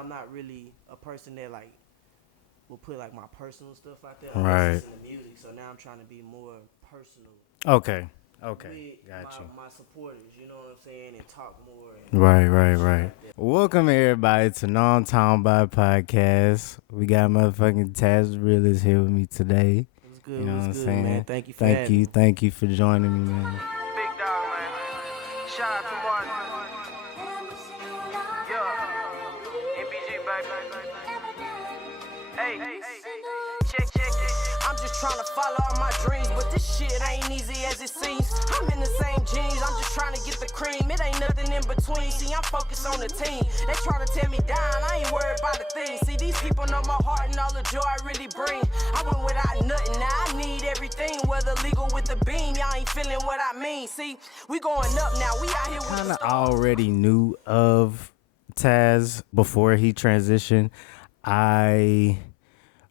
I'm not really a person that like will put like my personal stuff out there Right. unless it's in the music. So now I'm trying to be more personal Okay. Okay. with Got you. my supporters, you know what I'm saying, and talk more Right, and right, shit right. like that. Welcome everybody to NomTalmBaht podcast. We got motherfucking Taz Da Realist here with me today. You know what What's I'm good, man? saying? Thank you for having me. Thank you for joining me, man. Big dog, man. Shout out to Martin. Yeah. NBG, baby. Hey, check it. I'm just trying to follow all my dreams, but this shit ain't easy as it seems. I'm in the same jeans, I'm just trying to get the cream. It ain't nothing in between. See, I'm focused on the team. They try to tear me down, I ain't worried about the thing. See, these people know my heart and all the joy I really bring. I went without nothing, now I need everything. Whether legal with the beam, y'all ain't feeling what I mean. See, we going up now, we out here with Kind the of stars. already knew of Taz before he transitioned. I,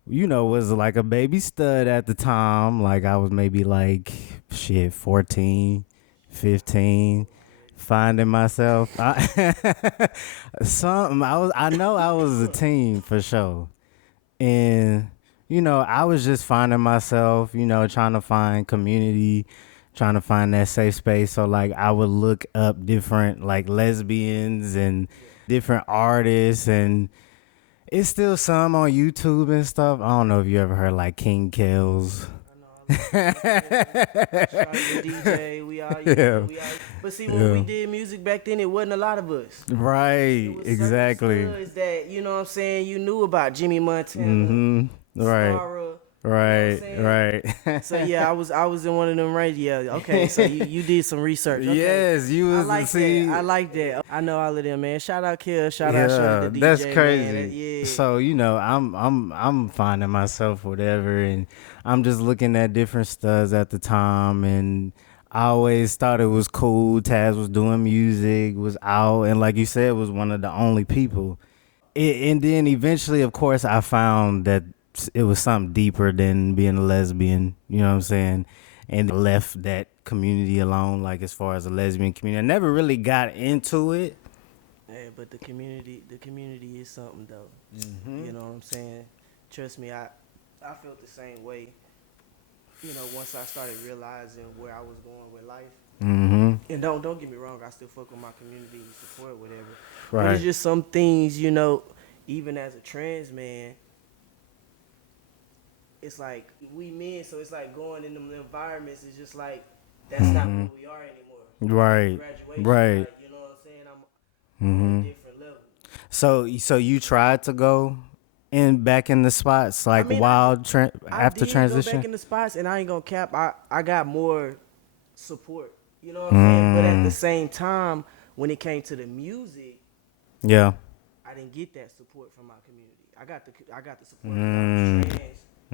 was like a baby stud at the time. Like I was maybe like, 14, 15, finding myself. I know I was a teen for sure. And, I was just finding myself, trying to find community, trying to find that safe space. So, like, I would look up different, like, lesbians and different artists. And it's still some on YouTube and stuff. I don't know if you ever heard, like, King Kells. Shout out to DJ, we all, you know, we all. But see, when we did music back then, it wasn't a lot of us. Right, It was exactly. certain studs that, you know what I'm saying, you knew about Jimmy Montana, Right, Stara, right, you know what I'm saying? right. So yeah, I was in one of them right. Yeah, okay. So you did some research. Okay. Yes, you was I like see. that. I like that. I know all of them, man. Shout out Kill. Shout out Yeah, Shorty the DJ. that's Man. crazy. Yeah. So I'm finding myself whatever, and I'm just looking at different studs at the time, and I always thought it was cool. Taz was doing music, was out, and like you said, was one of the only people. And then eventually, of course, I found that it was something deeper than being a lesbian. You know what I'm saying? And left that community alone, like as far as the lesbian community. I never really got into it. Yeah, but the community is something though. Mm-hmm. You know what I'm saying? Trust me, I felt the same way. You know, once I started realizing where I was going with life. Mm-hmm. And don't get me wrong, I still fuck with my community and support whatever. Right. But it's just some things, you know, even as a trans man, it's like we men, so it's like going in them environments. It's just like that's not who we are anymore. Right. Graduation, Right. like, you know what I'm saying? I'm on a different level. So you tried to go back in the spots like I mean, after I did transition. go back in the spots, and I ain't gonna cap. I got more support. You know what I'm saying? But at the same time, when it came to the music, Yeah. I didn't get that support from my community. I got the support from my trans.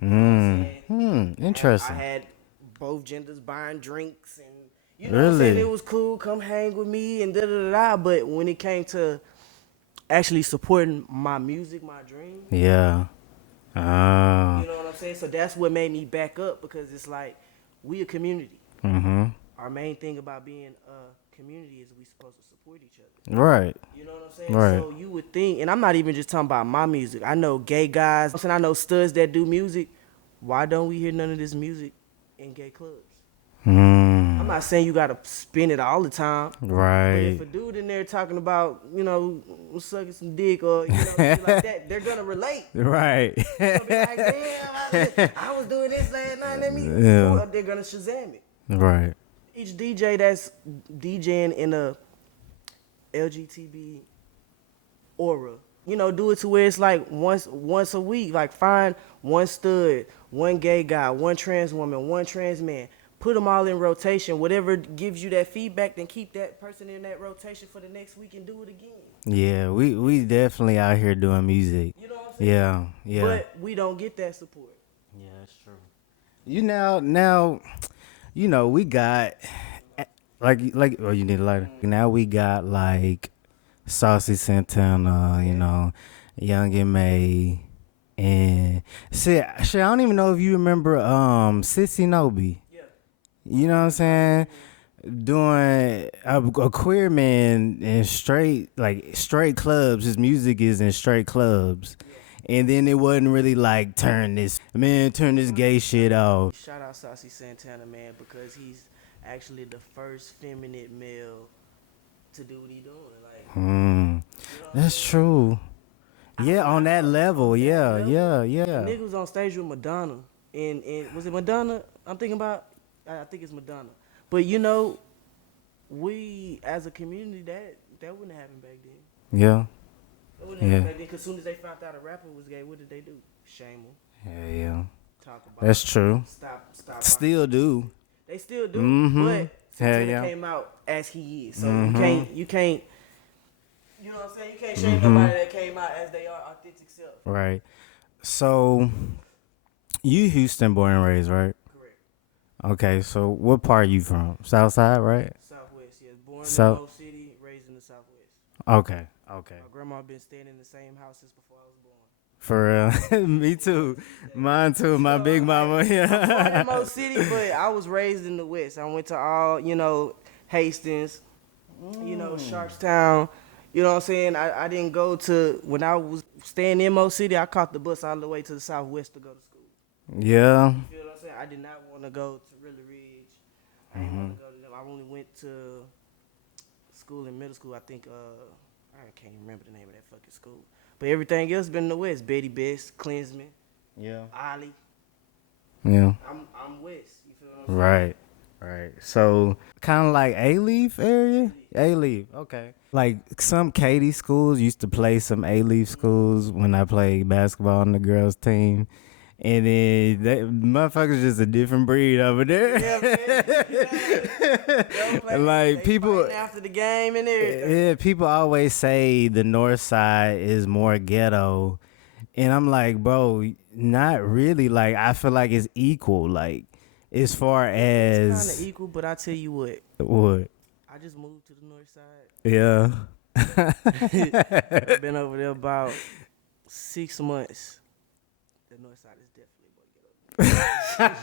You know what I'm saying? Interesting. I had both genders buying drinks, and you know what I'm saying? Really? It was cool. Come hang with me and da da da da. But when it came to actually supporting my music, my dream, Yeah. you know what I'm saying? So that's what made me back up, because it's like we a community. Mm-hmm. Our main thing about being a community is we supposed to support each other. Right. You know what I'm saying? Right. So you would think, and I'm not even just talking about my music. I know gay guys, and I know studs that do music. Why don't we hear none of this music in gay clubs? I'm not saying you gotta spin it all the time. But Right. if a dude in there talking about, you know, sucking some dick or, you know, shit like that, they're gonna relate. Right. They'll be like, damn, I was doing this last night, let me. Yeah. Or they're gonna Shazam it. Right. Each DJ that's DJing in a LGBT aura, you know, do it to where it's like once a week. Like find one stud, one gay guy, one trans woman, one trans man. Put them all in rotation. Whatever gives you that feedback, then keep that person in that rotation for the next week and do it again. Yeah, we definitely out here doing music. You know what I'm saying? Yeah, yeah. But we don't get that support. Yeah, that's true. You now, we got oh, you need a lighter. Now we got like Saucy Santana, Young and May, and shit. I don't even know if you remember Sissy Nobi. Yeah. You know what I'm saying? doing a queer man in straight clubs. His music is in straight clubs, and then it wasn't really like turn this gay shit off. Shout out Saucy Santana, man, because he's actually the first feminine male to do what he doing. Like, That's true. Yeah, on that level. Yeah. nigga was on stage with Madonna, and was it Madonna? I'm thinking about. I think it's Madonna. But you know, we as a community that wouldn't happen back then. Yeah. That wouldn't happen back then. Cause soon as they found out a rapper was gay, what did they do? Shame him. Yeah. Talk about. That's true. Stop. Still do. They still do. But Hell Santana yeah. came out as he is, so you can't. You know what I'm saying? You can't shame nobody that came out as they are authentic self. Right. So, you Houston born and raised, right? Correct. Okay, so what part are you from? South side, right? Southwest, yes. Born So- in Mo City, raised in the Southwest. Okay. My grandma been staying in the same house since before I was born. For real. Me too. Mine too. My big mama. Born in Yeah. Mo City, but I was raised in the West. I went to all, Hastings, Sharpstown. You know what I'm saying? I didn't go to, when I was staying in Mo City, I caught the bus all the way to the Southwest to go to school. Yeah. You feel what I'm saying? I did not want to go to Really Ridge. I didn't want to go to them. I only went to school in middle school. I think, I can't even remember the name of that fucking school. But everything else been in the West. Betty Best, Klinsman, Yeah. Ollie. Yeah. I'm West. You feel what I'm saying? Right. So, kind of like A-Leaf area? A-Leaf. Okay. Like some Katy schools used to play some A-Leaf schools when I played basketball on the girls' team. And then that motherfuckers just a different breed over there. Yeah, man. Like people fighting after the game and everything. Yeah, people always say the north side is more ghetto. And I'm like, bro, not really. Like I feel like it's equal. Like as far It's as kind of equal, but I tell you what, what? I just moved to the north side. Yeah. I've been over there about 6 months. The north side is definitely more ghetto.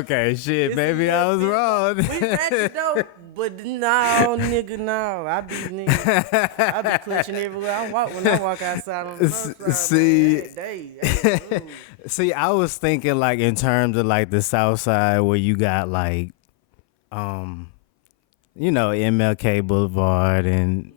Okay. Shit, It's maybe a I was little bit- wrong. We ratchet though, but no, nigga, no. I be clutching everywhere. When I walk outside on the north side. See- Man, See, I was thinking like in terms of like the south side where you got like MLK Boulevard and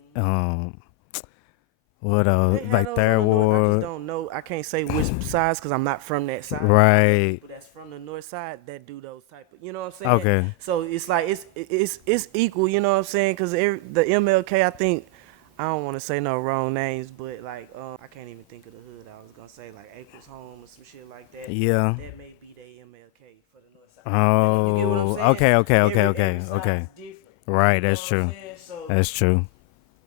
what else? Like Third I Ward. just don't know. I can't say which sides because I'm not from that side. Right. People that's from the north side that do those type of, you know what I'm saying? Okay. So it's like it's equal, you know what I'm saying? Because the MLK, I think, I don't want to say no wrong names, but like I can't even think of the hood. I was gonna say like April's Home or some shit like that. Yeah. That may be their MLK for the north side. You get what I'm Oh, saying? okay. Every side Okay. is different. Right, You know that's what true. I'm saying? So That's true.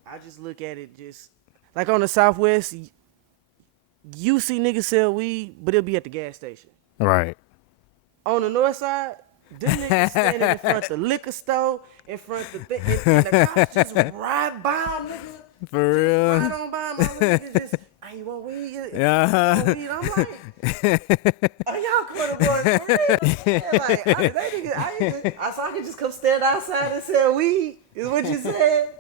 I just look at it just like on the Southwest, you see niggas sell weed, but it'll be at the gas station. Right. On the north side, them niggas standing in front of the liquor store, in front of the thing, and the cops just ride by them, nigga. For real. Ride on by them, niggas just, hey, you want weed? Yeah. You want weed? I'm like, oh, y'all quarter boys for real? Yeah, like, I could just come stand outside and sell weed, is what you said.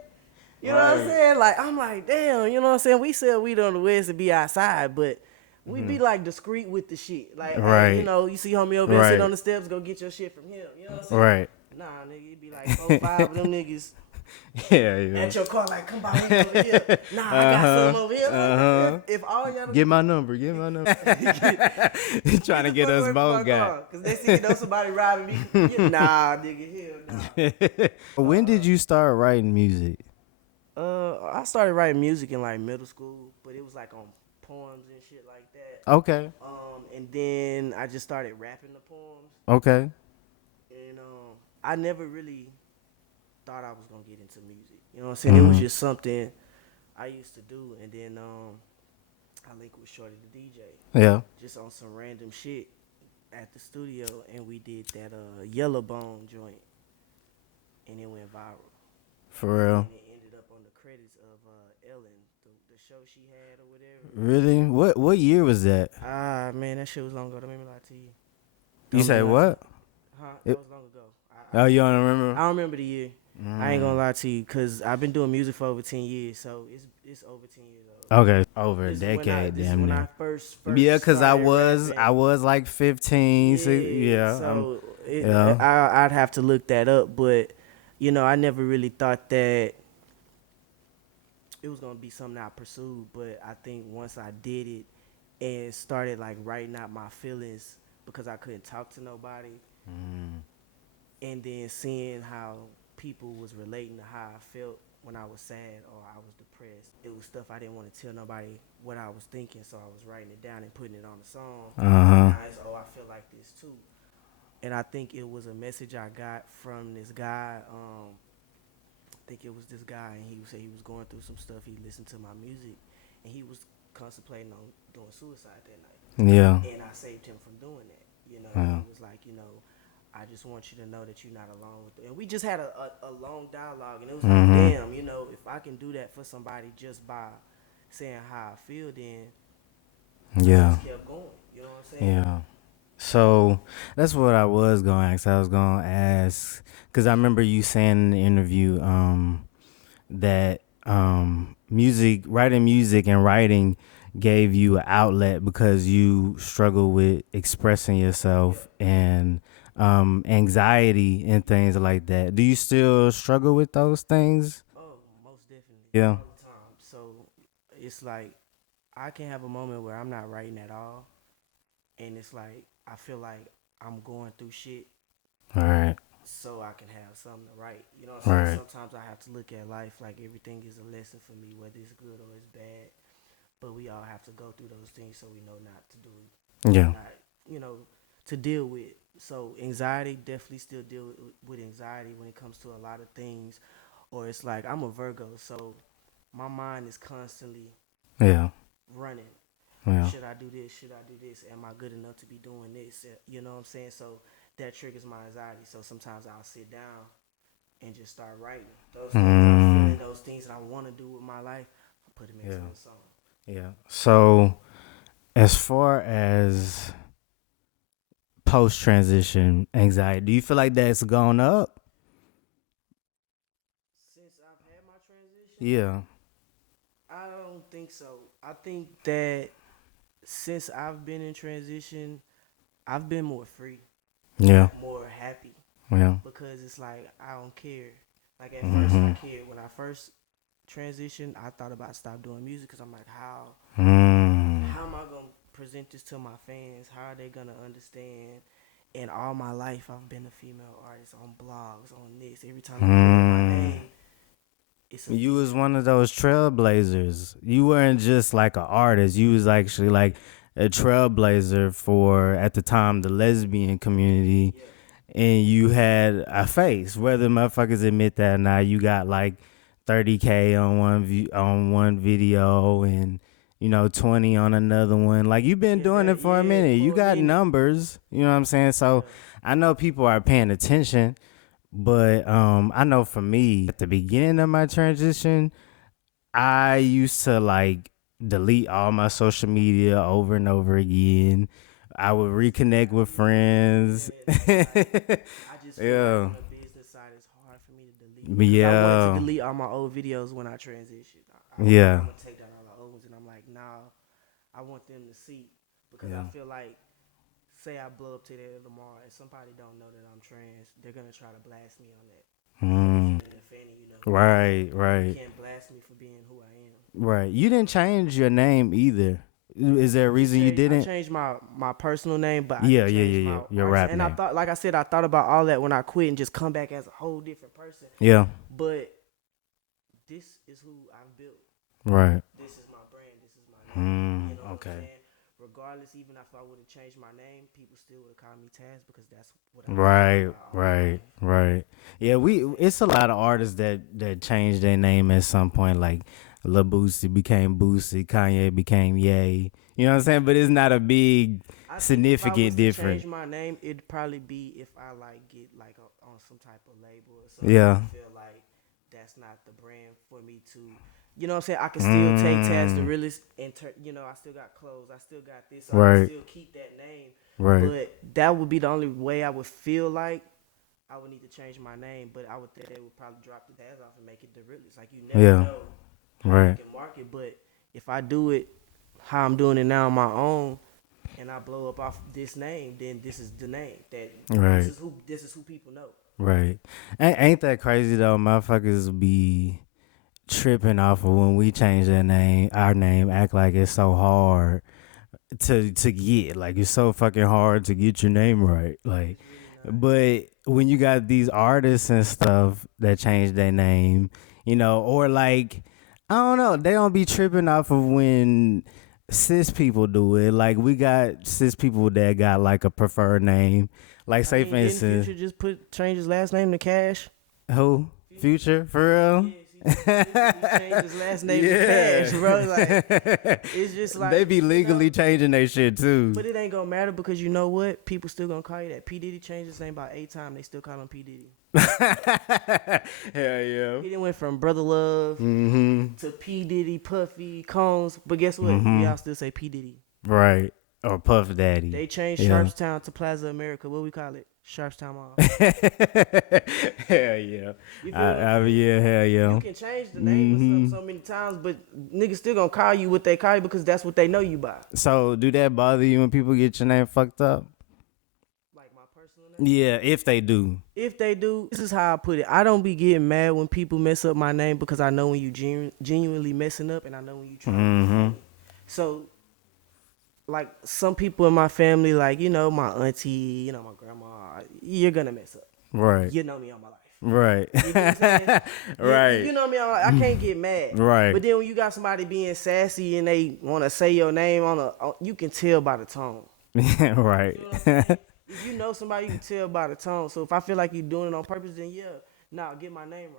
You know what I'm saying? Like, I'm like, damn, you know what I'm saying? We sell weed on the West to be outside, but we be like discreet with the shit. Like, Right. hey, you see homie over there Right. sitting on the steps, go get your shit from him. You know what I'm saying? Right. Nah, nigga, it be like 4, 5 of them niggas Yeah. at your car, like, come by me over here. Nah, I got some over here. If all y'all Get my number. He trying to get us both got. Because they see somebody robbing me. Nah, nigga, hell nah. When did you start writing music? I started writing music in like middle school, but it was like on poems and shit like that. Okay. And then I just started rapping the poems. Okay. And I never really thought I was gonna get into music. You know what I'm saying? It was just something I used to do. And then I linked with Shorty the DJ. Yeah. Just on some random shit at the studio, and we did that Yellow Bone joint, and it went viral. For real. And it ended up on the credits of Ellen, the show she had or whatever. Really? What year was that? Ah, man, that shit was long ago. Don't make me lie to you. You say what? Huh? It- That was long ago. Oh, you don't remember? I don't remember the year. I ain't gonna lie to you, cause I've been doing music for over 10 years, so it's over 10 years old. Okay, over a This is when I decade, this is damn when I near. first Yeah, cause I started was rapping. like 15. So, Yeah, yeah, so yeah. I'd have to look that up, but I never really thought that it was gonna be something I pursued. But I think once I did it and started like writing out my feelings because I couldn't talk to nobody, and then seeing how people was relating to how I felt when I was sad or I was depressed, it was stuff I didn't want to tell nobody what I was thinking, so I was writing it down and putting it on a song. Guys, I feel like this too. And I think it was a message I got from this guy. I think it was this guy, and he said he was going through some stuff. He listened to my music, and he was contemplating on doing suicide that night. Yeah. And I saved him from doing that. Yeah. He was like, I just want you to know that you're not alone with it. And we just had a long dialogue, and it was like, damn, if I can do that for somebody just by saying how I feel, then Yeah. I just kept going. You know what I'm saying? Yeah. So that's what I was going to ask. I was going to ask, because I remember you saying in the interview that writing music and writing gave you an outlet because you struggle with expressing yourself and anxiety and things like that. Do you still struggle with those things? Oh, most definitely. Yeah. All the time. So it's like I can have a moment where I'm not writing at all, and it's like I feel like I'm going through shit All right. so I can have something to write. You know what I'm saying? Right. Sometimes I have to look at life like everything is a lesson for me, whether it's good or it's bad. But we all have to go through those things so we know not to do it. Yeah. Not, to deal with. So anxiety, definitely still deal with anxiety when it comes to a lot of things. Or it's like I'm a Virgo, so my mind is constantly Yeah. running. Yeah. Should I do this? Should I do this? Am I good enough to be doing this? You know what I'm saying? So that triggers my anxiety. So sometimes I'll sit down and just start writing those things I'm feeling, those things that I want to do with my life. I put them into a song. Yeah. So as far as post transition anxiety, do you feel like that's gone up? Since I've had my transition, Yeah. I don't think so. I think that since I've been in transition, I've been more free, Yeah. more happy, Yeah. because it's like I don't care. Like at first I cared. When I first transitioned, I thought about stop doing music because I'm like, how am I gonna present this to my fans? How are they gonna understand? And all my life I've been a female artist on blogs, on this. Every time I put up my name, it's a You was one of those trailblazers. You weren't just like an artist. You was actually like a trailblazer for, at the time, the lesbian community. And you had a face. Whether motherfuckers admit that or not, you got like 30K on one video and 20 on another one. Like, you've been doing it for a minute. You got numbers. You know what I'm saying? So I know people are paying attention. But I know for me, at the beginning of my transition, I used to like delete all my social media over and over again. I would reconnect with friends. I just feel like on the business side, it's hard for me to delete. 'Cause I wanted to delete all my old videos when I transitioned. I'm gonna take down all the old ones, and I'm like, nah, I want them to see, because I feel like, say I blow up today or tomorrow, and somebody don't know that I'm trans, they're gonna try to blast me on that. Right. You can't blast me for being who I am. Right. You didn't change your name either. Is there a reason you didn't? I changed my personal name, but I Yeah. changed my Your artist. rap And name. I thought, like I said, I thought about all that when I quit and just come back as a whole different person. Yeah. But this is who I've built. Right. This is my brand. This is my name. You know what I'm Okay. saying? Regardless, even if I would have changed my name, people still would have called me Taz, because that's what I Right. Yeah, it's a lot of artists that changed their name at some point. Like Lil Boosie became Boosie, Kanye became Ye. You know what I'm saying? But it's not a big significant difference. Change my name, it'd probably be if I like get like on some type of label or something. Yeah. I feel like that's not the brand for me to. You know what I'm saying? I can still take Taz Da Realist and I still got clothes. I still got this. So I can still keep that name. Right. But that would be the only way I would feel like I would need to change my name, but I would think they would probably drop the Taz off and make it the realist. Like you never know how Right. you can market, but if I do it how I'm doing it now on my own, and I blow up off this name, then this is the name that Right. this is who people know. Right. Ain't that crazy though? Motherfuckers be tripping off of when we change our name, act like it's so hard to get. Like it's so fucking hard to get your name right. Like, but when you got these artists and stuff that change their name, or like, I don't know, they don't be tripping off of when cis people do it. Like we got cis people that got like a preferred name. Like say for instance, Future just change his last name to Cash. who? Future for real? He changed his last name to Cash, bro. Like it's just like They be legally changing their shit too. But it ain't gonna matter because you know what? People still gonna call you that. P Diddy changed his name about 8 times. They still call him P Diddy. Hell yeah. He done went from Brother Love to P Diddy, Puffy, Combs. But guess what? We all still say P Diddy. Right. Or Puff Daddy. They changed Sharpstown to Plaza America. What we call it? Sharpstown Mall. Hell yeah. Hell yeah. You can change the name or something so many times, but niggas still gonna call you what they call you because that's what they know you by. So do that bother you when people get your name fucked up? Like my personal name? Yeah, if they do. If they do, this is how I put it. I don't be getting mad when people mess up my name because I know when you genuinely messing up and I know when you trying to be funny. So like some people in my family, like, my auntie, my grandma, you're gonna mess up. Right. You know me all my life. Right. You know what I'm saying? Right. You know me all my life. I can't get mad. Right. But then when you got somebody being sassy and they want to say your name you can tell by the tone. Right. You know what I'm saying? If you know somebody, you can tell by the tone. So if I feel like you're doing it on purpose, then get my name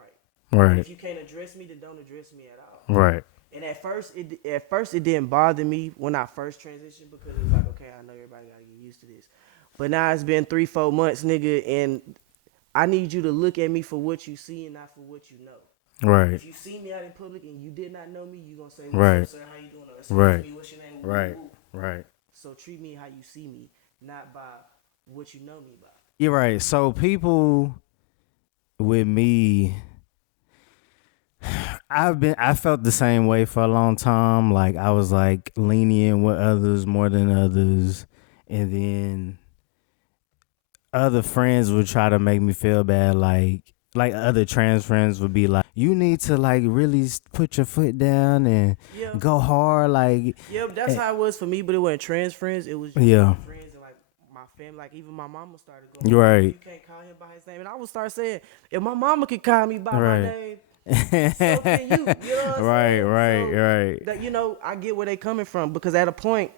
right. Right. If you can't address me, then don't address me at all. Right. And at first it didn't bother me when I first transitioned because it was like, okay, I know everybody gotta get used to this. But now it's been 3-4 months, nigga, and I need you to look at me for what you see and not for what you know. Right. If you see me out in public and you did not know me, you gonna say, "What's Right. up, sir? How you doing?" Or, "Excuse Right. me, what's your name?" Right. Right. So treat me how you see me, not by what you know me by. You're right. So people with me, I felt the same way for a long time. Like I was like lenient with others more than others, and then other friends would try to make me feel bad. Like other trans friends would be like, "You need to like really put your foot down and go hard." Like yeah, that's how it was for me. But it wasn't trans friends. It was just my friends and like my family. Like even my mama started going, right. You can't call him by his name, and I would start saying, if my mama could call me by my name. So can you? You know what I'm right, saying? right, So right. that, I get where they coming from because at a point,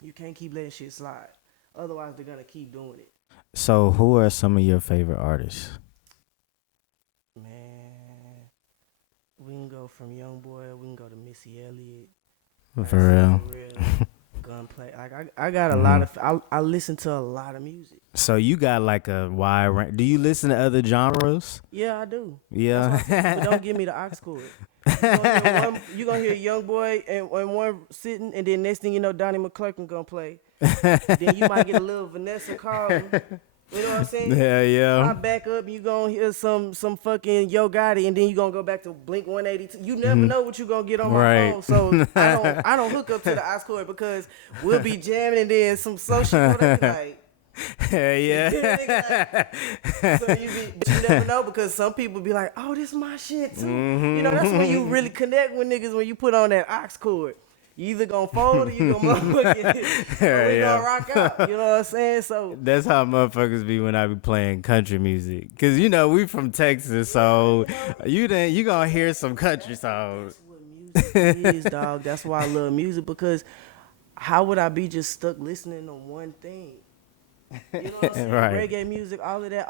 you can't keep letting shit slide. Otherwise, they're gonna keep doing it. So, who are some of your favorite artists? Man, we can go from YoungBoy. We can go to Missy Elliott. For real. Gunplay. Like I got a lot of. I listen to a lot of music. So you got like a wide range. Do you listen to other genres? Yeah, I do. Yeah. But don't give me the aux cord. You gonna hear YoungBoy and one sitting, and then next thing you know, Donnie McClurkin gonna play. Then you might get a little Vanessa Carlton. You know what I'm saying? Yeah. I back up, and you gonna hear some fucking Yo Gotti, and then you gonna go back to Blink 182. You never know what you gonna get on my phone. So I don't hook up to the aux cord because we'll be jamming, and then some social like. Yeah. So you never know because some people be like, "Oh, this is my shit too." You know, that's when you really connect with niggas when you put on that aux cord. You either gonna fold or you gonna motherfucking gonna rock out. You know what I'm saying? So that's how motherfuckers be when I be playing country music. Cause we from Texas, so you gonna hear some country songs. That's what music is, dog. That's why I love music because how would I be just stuck listening to one thing? You know what I'm saying? Right. Reggae music, all of that,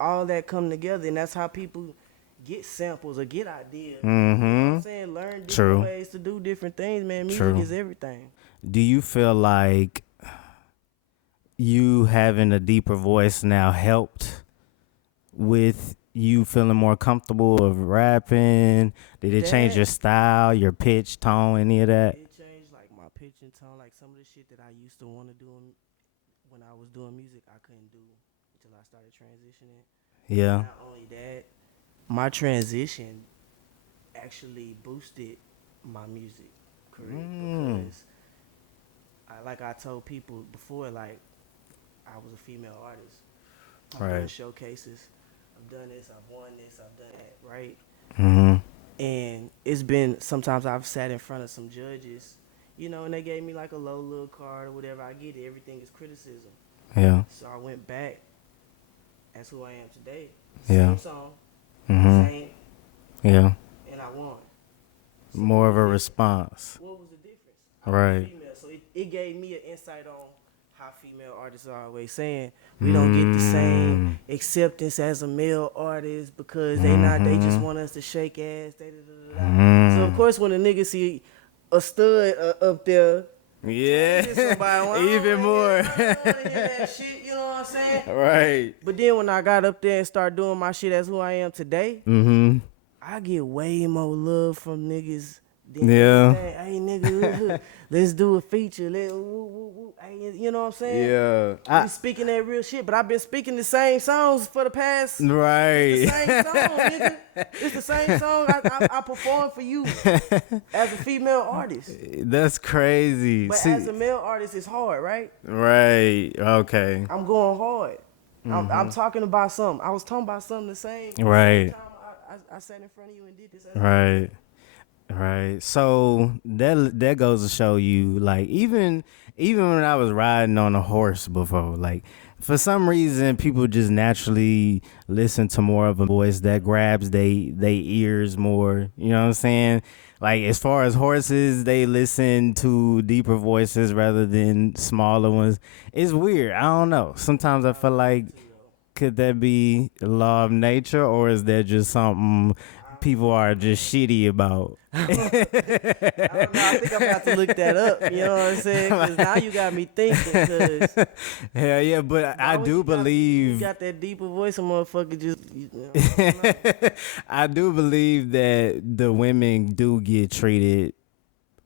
all that come together, and that's how people get samples or get ideas. You know what I'm saying? Learn different ways to do different things, man. Music is everything. Do you feel like you having a deeper voice now helped with you feeling more comfortable of rapping? Did it change your style, your pitch, tone, any of that? It changed like my pitch and tone, like some of the shit that I used to want to do when I was doing music, I couldn't do till I started transitioning. Yeah. Not only that, my transition actually boosted my music career because, like I told people before, like I was a female artist. I've done Right. showcases. I've done this. I've won this. I've done that. Right. Mm-hmm. And it's been sometimes I've sat in front of some judges, and they gave me like a low little card or whatever. I get it. Everything is criticism. Yeah. So I went back as who I am today. Yeah. Same song, Mm-hmm. same, Yeah. and I won. So More of a response. what was the difference? I Right. was female, so it gave me an insight on how female artists are always saying we don't get the same acceptance as a male artist because they just want us to shake ass. So of course when a nigga see a stud up there, Yeah. somebody, well, Even more. I don't wanna hear that shit, you know what I'm saying? Right. But then when I got up there and started doing my shit as who I am today, Mm-hmm. I get way more love from niggas than Yeah. anything. Hey nigga, let's do a feature. Hey, you know what I'm saying? Yeah. I'm speaking that real shit, but I've been speaking the same songs for the past. Right. It's the same song, nigga. It's the same song I perform for you as a female artist. That's crazy. But See, as a male artist, it's hard, right? right. Okay. I'm going hard. I'm talking about something. I was talking about something the same. Right. Same time I sat in front of you and did this. Right. Right. So that goes to show you, like, even when I was riding on a horse before, like, for some reason people just naturally listen to more of a voice that grabs they ears more. You know what I'm saying? Like, as far as horses, they listen to deeper voices rather than smaller ones. It's weird. I don't know. Sometimes I feel like, could that be a law of nature, or is that just something people are just shitty about? I don't know. I think I'm about to look that up. You know what I'm saying? Because now you got me thinking. Cause Hell yeah, but I do believe you got that deeper voice, a motherfucker just. I don't know. I do believe that the women do get treated,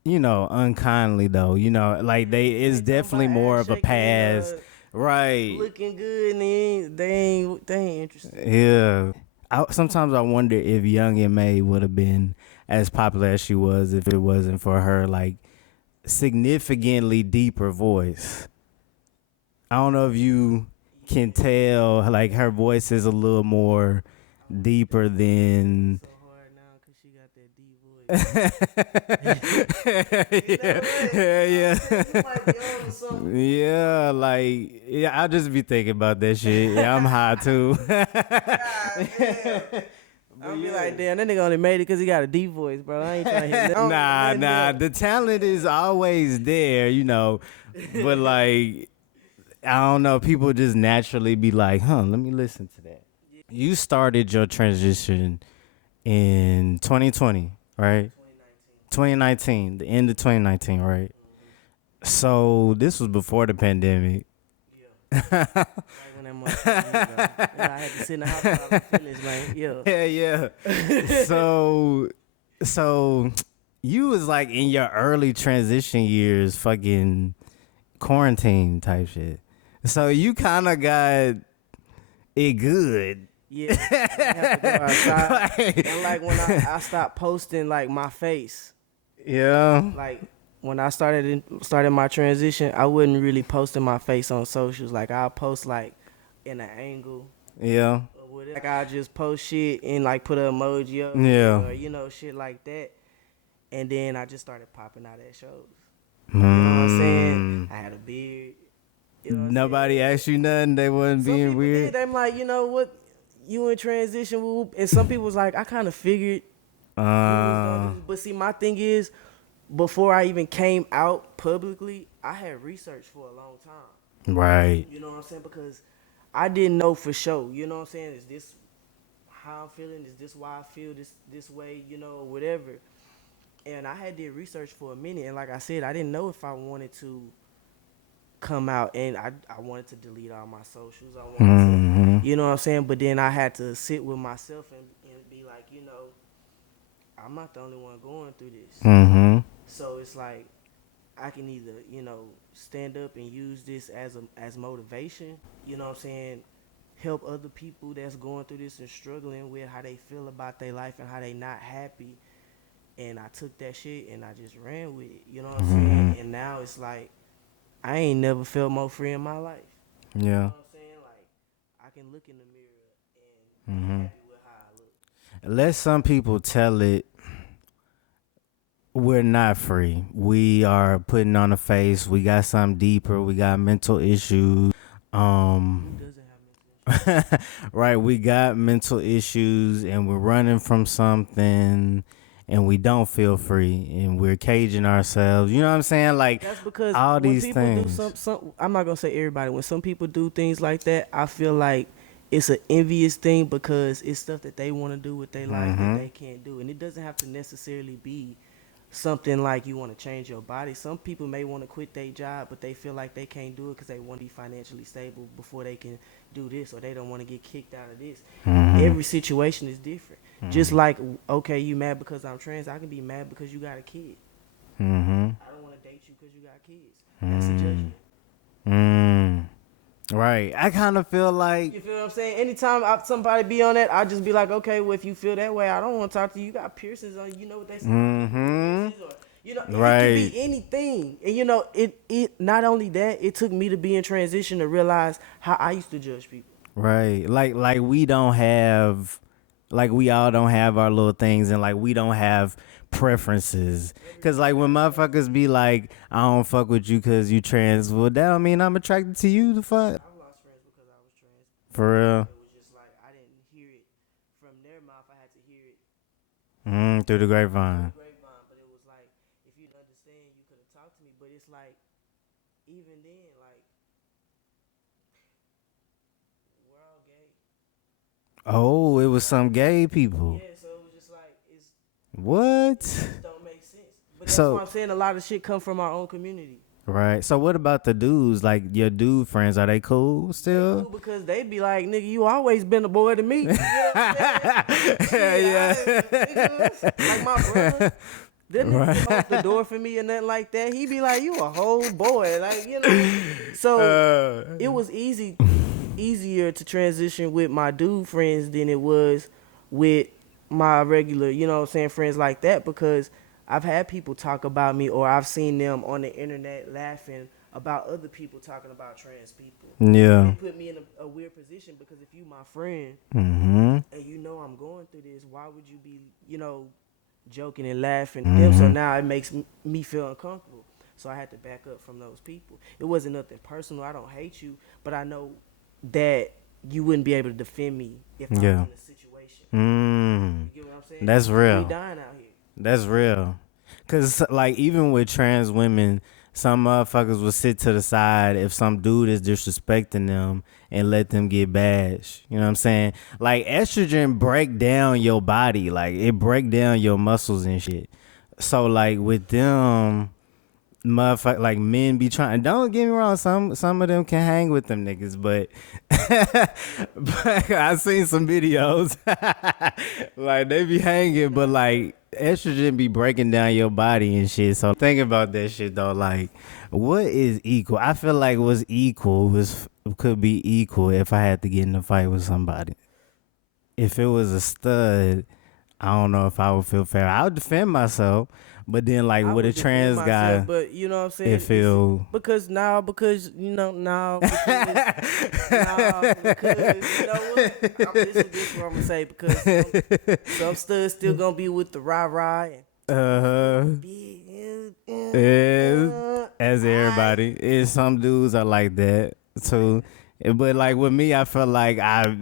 unkindly though. Like it's definitely more of a pass. Right. Looking good and they ain't interested. Yeah. Sometimes I wonder if Young M.A. would have been as popular as she was if it wasn't for her, like, significantly deeper voice. I don't know if you can tell, like, her voice is a little more deeper than. So hard now because she got that deep voice. Yeah. You might be on to something. Yeah, like, yeah, I'll just be thinking about that shit. Yeah, I'm high too. I'll be like, damn, that nigga only made it because he got a deep voice, bro. I ain't trying to hear that. Nah. The talent is always there, but, like, I don't know. People just naturally be like, let me listen to that. You started your transition in 2020, right? 2019, the end of 2019, right? So this was before the pandemic. Right when that motherfucker, I had to sit in the house with my feelings, man. Yeah. Yeah. So you was like in your early transition years, fucking quarantine type shit. So you kind of got it good. Yeah. I have to go outside. And like when I stopped posting like my face. Yeah. Like when I started my transition, I wasn't really posting my face on socials. Like I'll post like in an angle. Yeah. Or whatever. Like I'll just post shit and like put an emoji up. Yeah. Or shit like that. And then I just started popping out at shows. You know what I'm saying? I had a beard. You know what Nobody asked you nothing. They wasn't some being people weird. did. I'm like, you know what? You in transition, whoop. And some people was like, I kind of figured. But see, my thing is, before I even came out publicly, I had researched for a long time. Right. You know what I'm saying? Because I didn't know for sure. You know what I'm saying? Is this how I'm feeling? Is this why I feel this way? Whatever. And I had did research for a minute, and like I said, I didn't know if I wanted to come out, and I wanted to delete all my socials. I wanted to, you know what I'm saying? But then I had to sit with myself and be like, I'm not the only one going through this. Mm-hmm. So it's like I can either, stand up and use this as motivation, you know what I'm saying, help other people that's going through this and struggling with how they feel about their life and how they not happy. And I took that shit and I just ran with it. You know what I'm saying? And now it's like I ain't never felt more free in my life. You know Yeah. what I'm saying? Like I can look in the mirror and be happy with how I look. Let some people tell it we're not free. We are putting on a face. We got something deeper. We got mental issues. Who doesn't have mental issues? Right, we got mental issues and we're running from something and we don't feel free and we're caging ourselves. You know what I'm saying? Like That's because all when these people things. do some, I'm not gonna say everybody. When some people do things like that, I feel like it's an envious thing because it's stuff that they want to do with their life that they can't do, and it doesn't have to necessarily be something like you want to change your body. Some people may want to quit their job, but they feel like they can't do it because they want to be financially stable before they can do this, or they don't want to get kicked out of this. Every situation is different. Just like, okay, you mad because I'm trans, I can be mad because you got a kid. I don't want to date you because you got kids. That's a judgment. Right. I kind of feel like You feel what I'm saying? Anytime somebody be on that, I just be like, okay, well, if you feel that way, I don't want to talk to you. You got piercings on you. You know what they say? Or, you know, Right. it can be anything. And, you know, it not only that, it took me to be in transition to realize how I used to judge people. right. Like we don't have like we all don't have our little things and like we don't have preferences. Cause like when motherfuckers be like, I don't fuck with you cause you trans, well that don't mean I'm attracted to you, the fuck? I've lost friends because I was trans. For real. It was just like, I didn't hear it from their mouth. I had to hear it Through the grapevine. grapevine, but it was like, if you didn't understand, you could have talked to me. But it's like, even then, like, we're all gay. Oh, it was some gay people. Yeah, so it was just like, What? it don't make sense. But that's So- why I'm saying a lot of shit come from our own community. Right. So what about the dudes? Like your dude friends, are they cool still? Cool, because they be like, nigga, you always been a boy to me. You know what I'm saying? Yeah. Niggas, like my brother. Didn't come out the door for me or nothing like that. He be like, you a whole boy. Like, you know. So it was easier to transition with my dude friends than it was with my regular, you know what I'm saying, friends like that, because I've had people talk about me, or I've seen them on the internet laughing about other people talking about trans people. Yeah. It put me in a weird position, because if you my friend and you know I'm going through this, why would you be, you know, joking and laughing at them? So now it makes me feel uncomfortable. So I had to back up from those people. It wasn't nothing personal. I don't hate you, but I know that you wouldn't be able to defend me if I was in a situation. You get what I'm saying? That's real. We dying out here. That's real. Cause like even with trans women, some motherfuckers will sit to the side if some dude is disrespecting them and let them get bashed. You know what I'm saying? Like estrogen break down your body. Like it break down your muscles and shit. So like with them motherfucker, like men be trying, don't get me wrong, some of them can hang with them niggas, but but I seen some videos like they be hanging, but like estrogen be breaking down your body and shit. So think about that shit though, like what is equal? I feel like what's equal could be equal if I had to get in a fight with somebody. If it was a stud, I don't know if I would feel fair. I would defend myself, but then like I with a would defend trans myself, guy, but you know what I'm saying? it feel because you know because you know what? This is what I'm gonna say, because some studs still gonna be with the Raye and as everybody is, some dudes are like that too. But like with me, I feel like I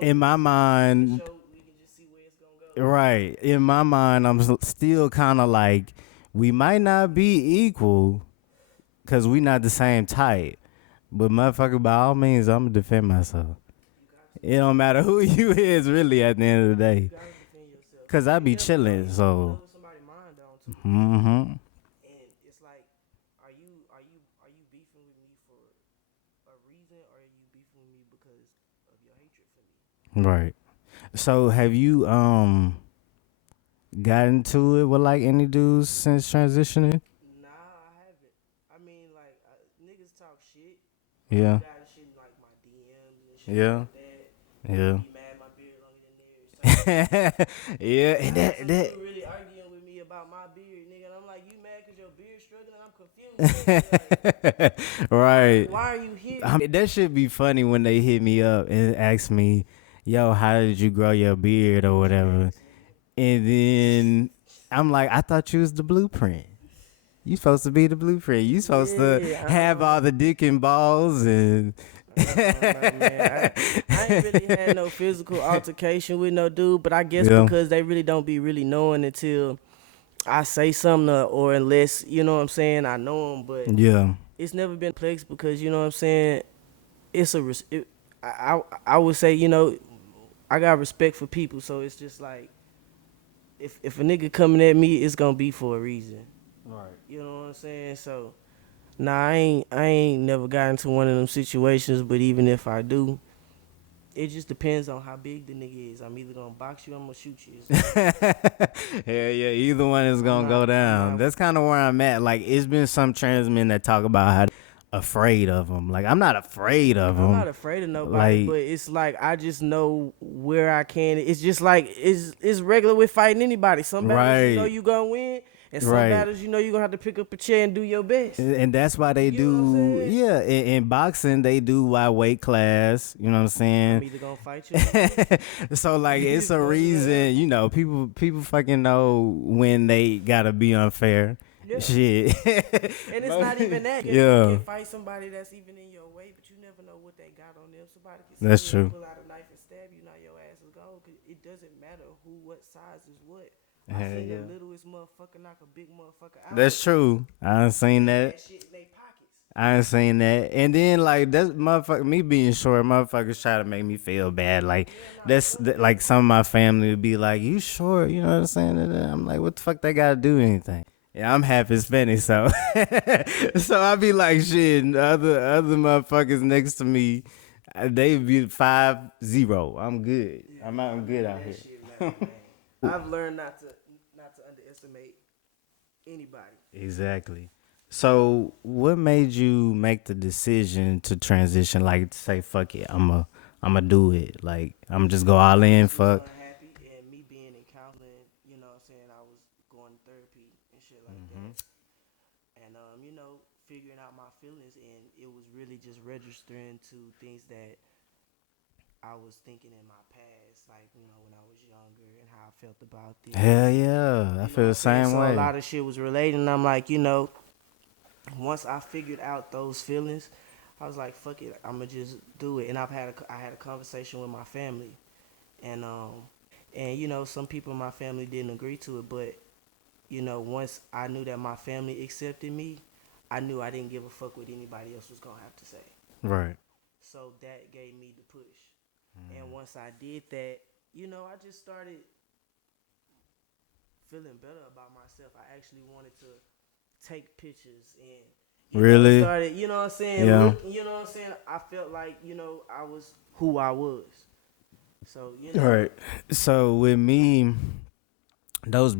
in my mind. so we can just see where it's gonna go. Right. In my mind, I'm still kind of like, we might not be equal because we not the same type. But motherfucker, by all means, I'm going to defend myself. It don't matter who you is really at the end of the day. You gotta defend yourself. Because I be chilling, so. You know somebody's mind down too. Mm-hmm. And it's like, are you beefing with me for a reason, or are you beefing with me because of your hatred for me? Right. So have you gotten to it with like any dudes since transitioning? Nah, I haven't. I mean, like, niggas talk shit. Yeah. Got shit like my DMs and shit Yeah. like that. Yeah. Be mad my beard longer than theirs. Yeah, and Some that people really arguing with me about my beard, nigga. And I'm like, you mad because your beard struggling? I'm confused. Nigga. Like, right. why are you here? That should be funny when they hit me up and ask me, "Yo, how did you grow your beard or whatever?" And then I'm like, "I thought you was the blueprint. You supposed to be the blueprint. You supposed to have all the dick and balls and." Man, I ain't really had no physical altercation with no dude, but I guess Yeah. because they really don't be really knowing until I say something or unless, you know what I'm saying, I know them, but Yeah. it's never been complex because, you know what I'm saying, it's I would say, you know, I got respect for people, so it's just like, if a nigga coming at me, it's gonna be for a reason. Right. You know what I'm saying? So, nah, I ain't never got into one of them situations, but even if I do, it just depends on how big the nigga is. I'm either gonna box you, or I'm gonna shoot you. Hell yeah, either one is gonna go I'm down. not- That's kind of where I'm at. Like, it's been some trans men that talk about how afraid of them. Like, I'm not afraid of them. I'm not afraid of nobody, Like- but it's like I just know where I can. It's just like it's regular with fighting anybody. Some battles you know Right. you gonna win, and some Right. battles you know you gonna have to pick up a chair and do your best. And that's why they You know what I'm do, saying? yeah. In boxing, they do by weight class. You know what I'm I'm saying? either gonna fight you. So like, it's a reason. You know, people fucking know when they gotta be unfair. Yeah. Shit. And it's not even that. Yeah. You can fight somebody that's even in your way, but you never know what they got on them. Somebody can That's sit there and true. pull out a knife and stab you. Now your ass is gone. 'Cause it doesn't matter what size is what. I Hell seen yeah. the littlest motherfucker knock a big motherfucker out. That's true. I ain't seen that. That shit in their pockets. I ain't seen that. And then like, that's motherfucker, me being short, motherfuckers try to make me feel bad. Like, like some of my family would be like, "You short?" You know what I'm saying? And I'm like, what the fuck they gotta do anything? Yeah, I'm half Hispanic, so so I be like, shit. And the other motherfuckers next to me, they be 5-0. I'm good. I'm good out here. Shit, man. I've learned not to underestimate anybody. Exactly. So, what made you make the decision to transition? Like, to say, fuck it, I'ma do it. Like, I'm just go all in. Fuck. Unhappy, and me being in counseling, you know what I'm saying, I was going to therapy and shit like that. And you know, figuring out my feelings, and it was really just registering to things that I was thinking in my past, like, you know, when I was younger and how I felt about this. Hell yeah, I feel the same So way. a lot of shit was relating, and I'm like, you know, once I figured out those feelings, I was like, fuck it, I'ma just do it. And I had a conversation with my family, and you know, some people in my family didn't agree to it, but you know, once I knew that my family accepted me, I knew I didn't give a fuck what anybody else was gonna have to say. Right. So that gave me the push. And once I did that, you know, I just started feeling better about myself. I actually wanted to take pictures and Really? started, you know what I'm saying? Yeah. You know what I'm saying? I felt like, you know, I was who I was. So, you know. Right. So with me, those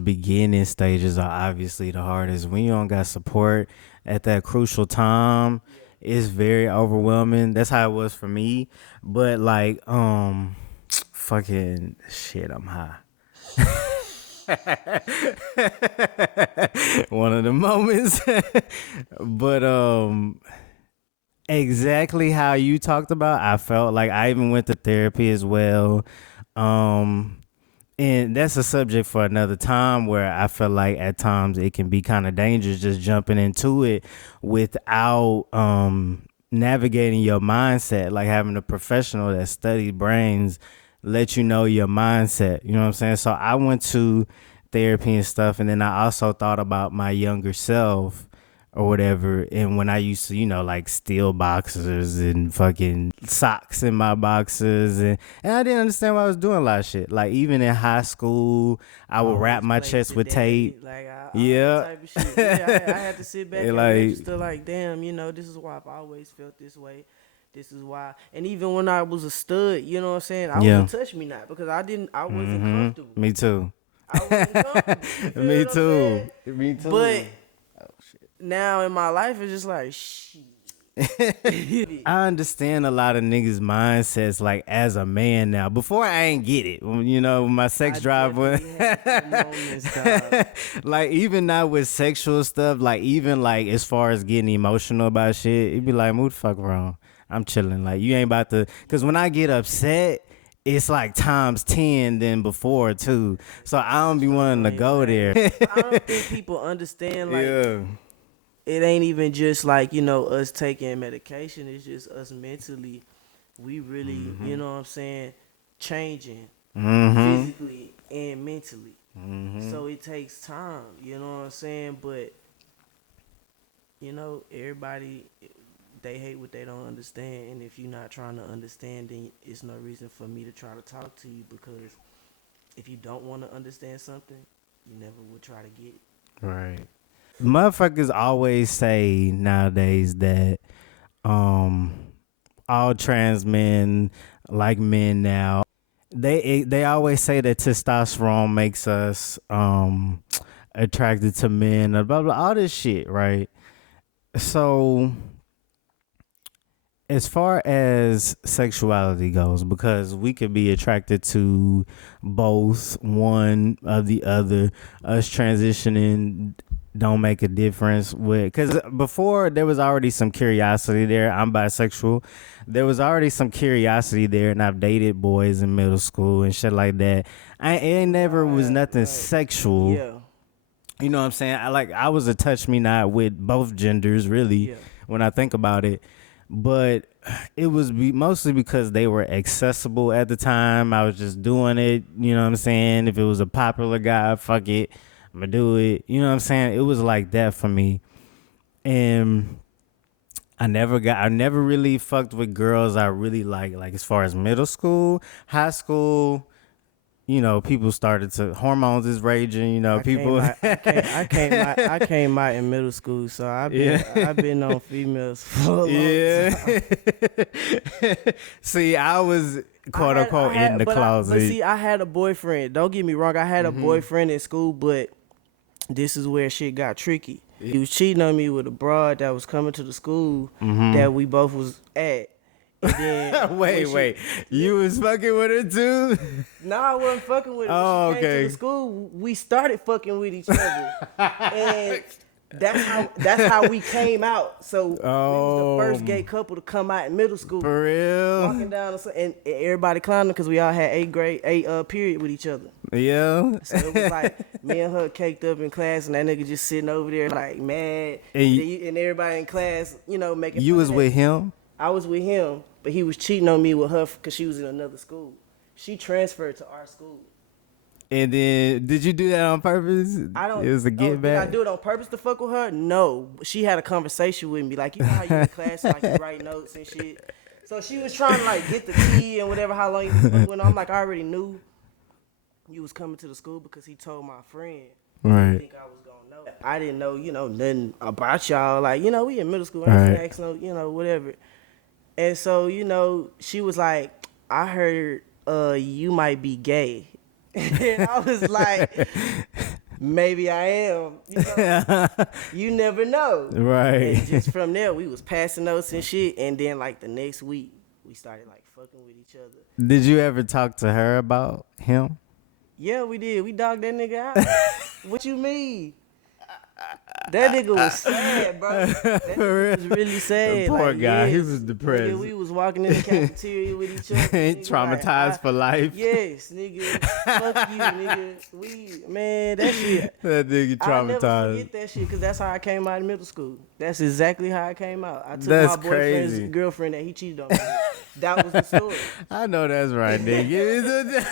beginning stages are obviously the hardest. When you don't got support at that crucial time, it's very overwhelming. That's how it was for me. But like, fucking shit, I'm high. One of the moments. But exactly how you talked about, I felt like I even went to therapy as well. And that's a subject for another time, where I feel like at times it can be kind of dangerous just jumping into it without navigating your mindset, like having a professional that studies brains let you know your mindset. You know what I'm saying? So I went to therapy and stuff, and then I also thought about my younger self or whatever, and when I used to, you know, like steal boxers and fucking socks in my boxers, and I didn't understand why I was doing a lot of shit. Like, even in high school, I would wrap my chest with tape. Like, Yeah. that type of shit. Yeah, I had to sit back and like- register, like, damn, you know, this is why I've always felt this way. This is why. And even when I was a stud, you know what I'm saying? I Yeah. wasn't touch me not, because I wasn't comfortable. Me too. I wasn't comfortable. You feel Me what I'm too. saying? Me too. But now in my life, it's just like, shit. I understand a lot of niggas' mindsets, like as a man now. Before I ain't get it, my sex drive was Moments, dog. like even not with sexual stuff, like even like as far as getting emotional about shit, it'd be like, move the fuck wrong. I'm chilling. Like you ain't about to, cause when I get upset, it's like times 10 than before too. So I don't be wanting to go there. I don't think people understand, like, Yeah. it ain't even just like, us taking medication. It's just us mentally. We really, you know what I'm saying, changing physically and mentally. So it takes time, you know what I'm saying? But, everybody, they hate what they don't understand. And if you're not trying to understand, then it's no reason for me to try to talk to you, because if you don't want to understand something, you never would try to get it. Right. Motherfuckers always say nowadays that all trans men, like men now, they always say that testosterone makes us attracted to men, blah blah, all this shit, right? So as far as sexuality goes, because we could be attracted to both, one or the other, us transitioning don't make a difference with, because before there was already some curiosity there. I'm bisexual. There was already some curiosity there, and I've dated boys in middle school and shit like that. It ain't never was nothing sexual. Yeah. You know what I'm saying? I was a touch me not with both genders, really, when I think about it. But it was mostly because they were accessible at the time. I was just doing it, you know what I'm saying? If it was a popular guy, fuck it, I'm gonna do it. You know what I'm saying? It was like that for me. And I never really fucked with girls I really like as far as middle school, high school. People started to, hormones is raging, people. I came out in middle school, so I've been on females for a long time. See, I was quote unquote in the closet. But see, I had a boyfriend. Don't get me wrong, I had a boyfriend in school, but this is where shit got tricky. He was cheating on me with a broad that was coming to the school that we both was at. And then wait, you was fucking with her too? No, I wasn't fucking with her. Oh, when she came okay. to the school, we started fucking with each other, and that's how we came out. So we was the first gay couple to come out in middle school. For real? Walking down, and everybody clowning because we all had eighth period with each other. Yeah. So it was like me and her caked up in class, and that nigga just sitting over there like mad, and everybody in class, making. You fun was of with him? I was with him, but he was cheating on me with her because she was in another school. She transferred to our school. And then, did you do that on purpose? I don't. It was a get back? Did I do it on purpose to fuck with her? No. She had a conversation with me, like, you know how you in class, like, you write notes and shit. So she was trying to, like, get the tea and whatever, how long you been fucking with. I'm like, I already knew you was coming to the school because he told my friend. Right. I didn't think I was gonna know. I didn't know, nothing about y'all. Like, we in middle school. I ain't ask no, whatever. And so, she was like, I heard you might be gay. And I was like, maybe I am. You never know. Right. And just from there, we was passing notes and shit. And then, like, the next week, we started, like, fucking with each other. Did you ever talk to her about him? Yeah, we did. We dogged that nigga out. What you mean? That nigga was sad, bro. That nigga was really sad. The poor like, guy, he yes, was depressed. Nigga, we was walking in the cafeteria with each other. Nigga, Traumatized like, for life. Yes, nigga. Fuck you, nigga. Man, that shit. That nigga I'll never traumatized. forget that shit because that's how I came out of middle school. That's exactly how I came out. I took That's my boyfriend's crazy. girlfriend that he cheated on me. That was the story. I know that's right, nigga.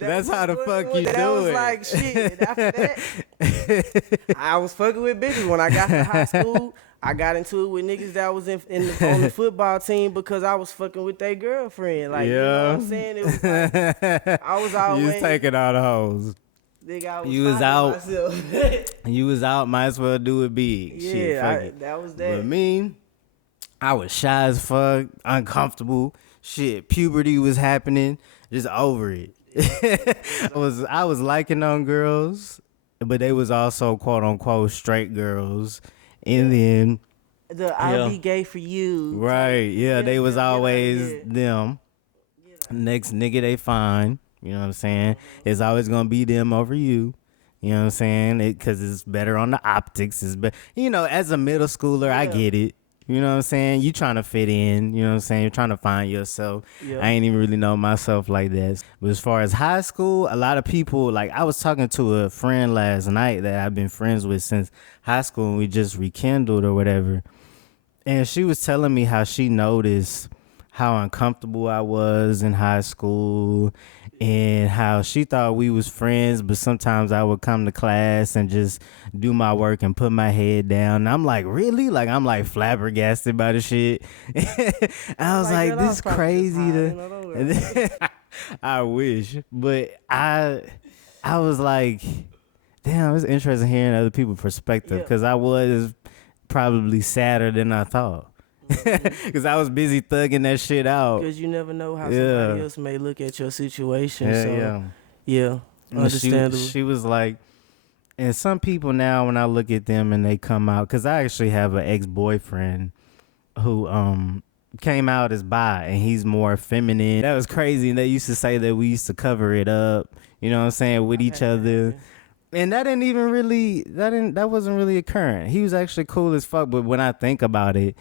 That's how the fuck you that do was it. like shit. After that, I was fucking with bitches. When I got to high school, I got into it with niggas that was on the football team because I was fucking with their girlfriend. Like, you know what I'm saying? It was like, I was always... You was taking all the hoes. Nigga, I was You was finding out. myself. You was out, might as well do it big. Shit, fuck it. That was that. But me, I was shy as fuck, uncomfortable. Shit, puberty was happening, just over it. I was liking on girls, but they was also quote unquote straight girls. And then I'll be gay for you. Right. Yeah, they was always yeah. them. Next nigga they find. You know what I'm saying? It's always gonna be them over you. You know what I'm saying? Because it's better on the optics. It's as a middle schooler, I get it. You know what I'm saying? You trying to fit in. You know what I'm saying? You're trying to find yourself. Yeah. I ain't even really know myself like that. But as far as high school, a lot of people, like I was talking to a friend last night that I've been friends with since high school, and we just rekindled or whatever. And she was telling me how she noticed how uncomfortable I was in high school and how she thought we was friends, but sometimes I would come to class and just do my work and put my head down. And I'm like, really? Like, I'm like flabbergasted by the shit. I was like, this crazy to... I wish. But I was like, damn, it's interesting hearing other people's perspective because I was probably sadder than I thought. Because I was busy thugging that shit out. Because you never know how somebody else may look at your situation. Yeah, understandable. She was like, and some people now when I look at them and they come out, because I actually have an ex-boyfriend who came out as bi and he's more feminine. That was crazy. And they used to say that we used to cover it up, you know what I'm saying, with each other. And that wasn't really occurring. He was actually cool as fuck, but when I think about it,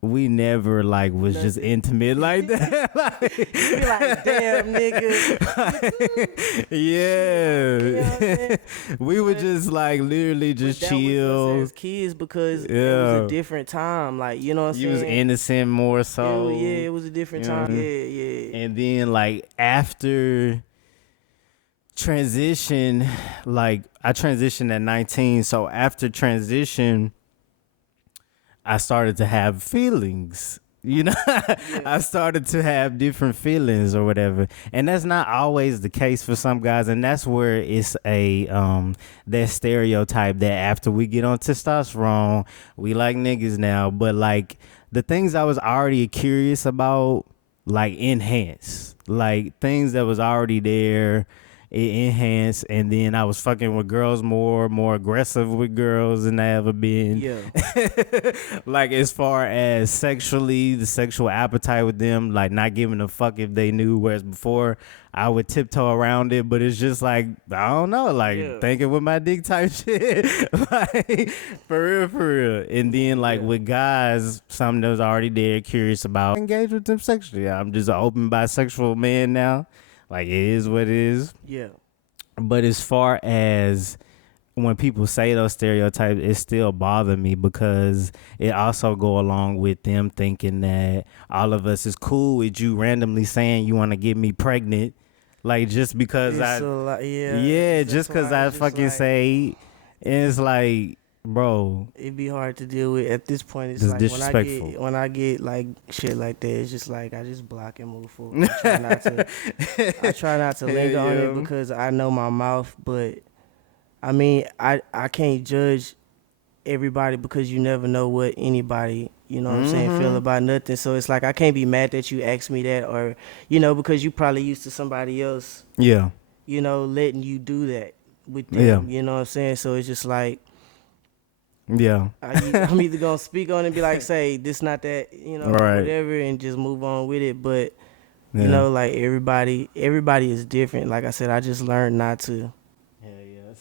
we never was just intimate like that. You be like, damn, nigga. Yeah. We would just literally just chill as kids because it was a different time. Like, you know what I'm saying? You was innocent more so. It was a different time. Yeah. And then after transition, I transitioned at 19. So after transition, I started to have feelings, I started to have different feelings or whatever. And that's not always the case for some guys. And that's where it's that stereotype that after we get on testosterone, we like niggas now. But the things I was already curious about, enhance, things that was already there, it enhanced. And then I was fucking with girls more aggressive with girls than I ever been. As far as sexually, the sexual appetite with them, not giving a fuck if they knew, whereas before I would tiptoe around it, but it's just I don't know, thinking with my dick type shit. For real. And then with guys, something that was already there, curious about, engage with them sexually. I'm just an open bisexual man now. It is what it is. Yeah. But as far as when people say those stereotypes, it still bother me because it also go along with them thinking that all of us is cool with you randomly saying you want to get me pregnant. Just because just because I fucking say, it's bro, it'd be hard to deal with at this point. It's disrespectful. when I get shit like that, it's just I just block and move forward. I try not to linger on it because I know my mouth, but I mean I can't judge everybody because you never know what anybody, you know what I'm saying, feel about nothing. So it's I can't be mad that you asked me that, or because you probably used to somebody else letting you do that with them, you know what I'm saying. So it's just I'm either gonna speak on it and be say this not that, whatever, and just move on with it. But everybody is different. Like I said, I just learned not to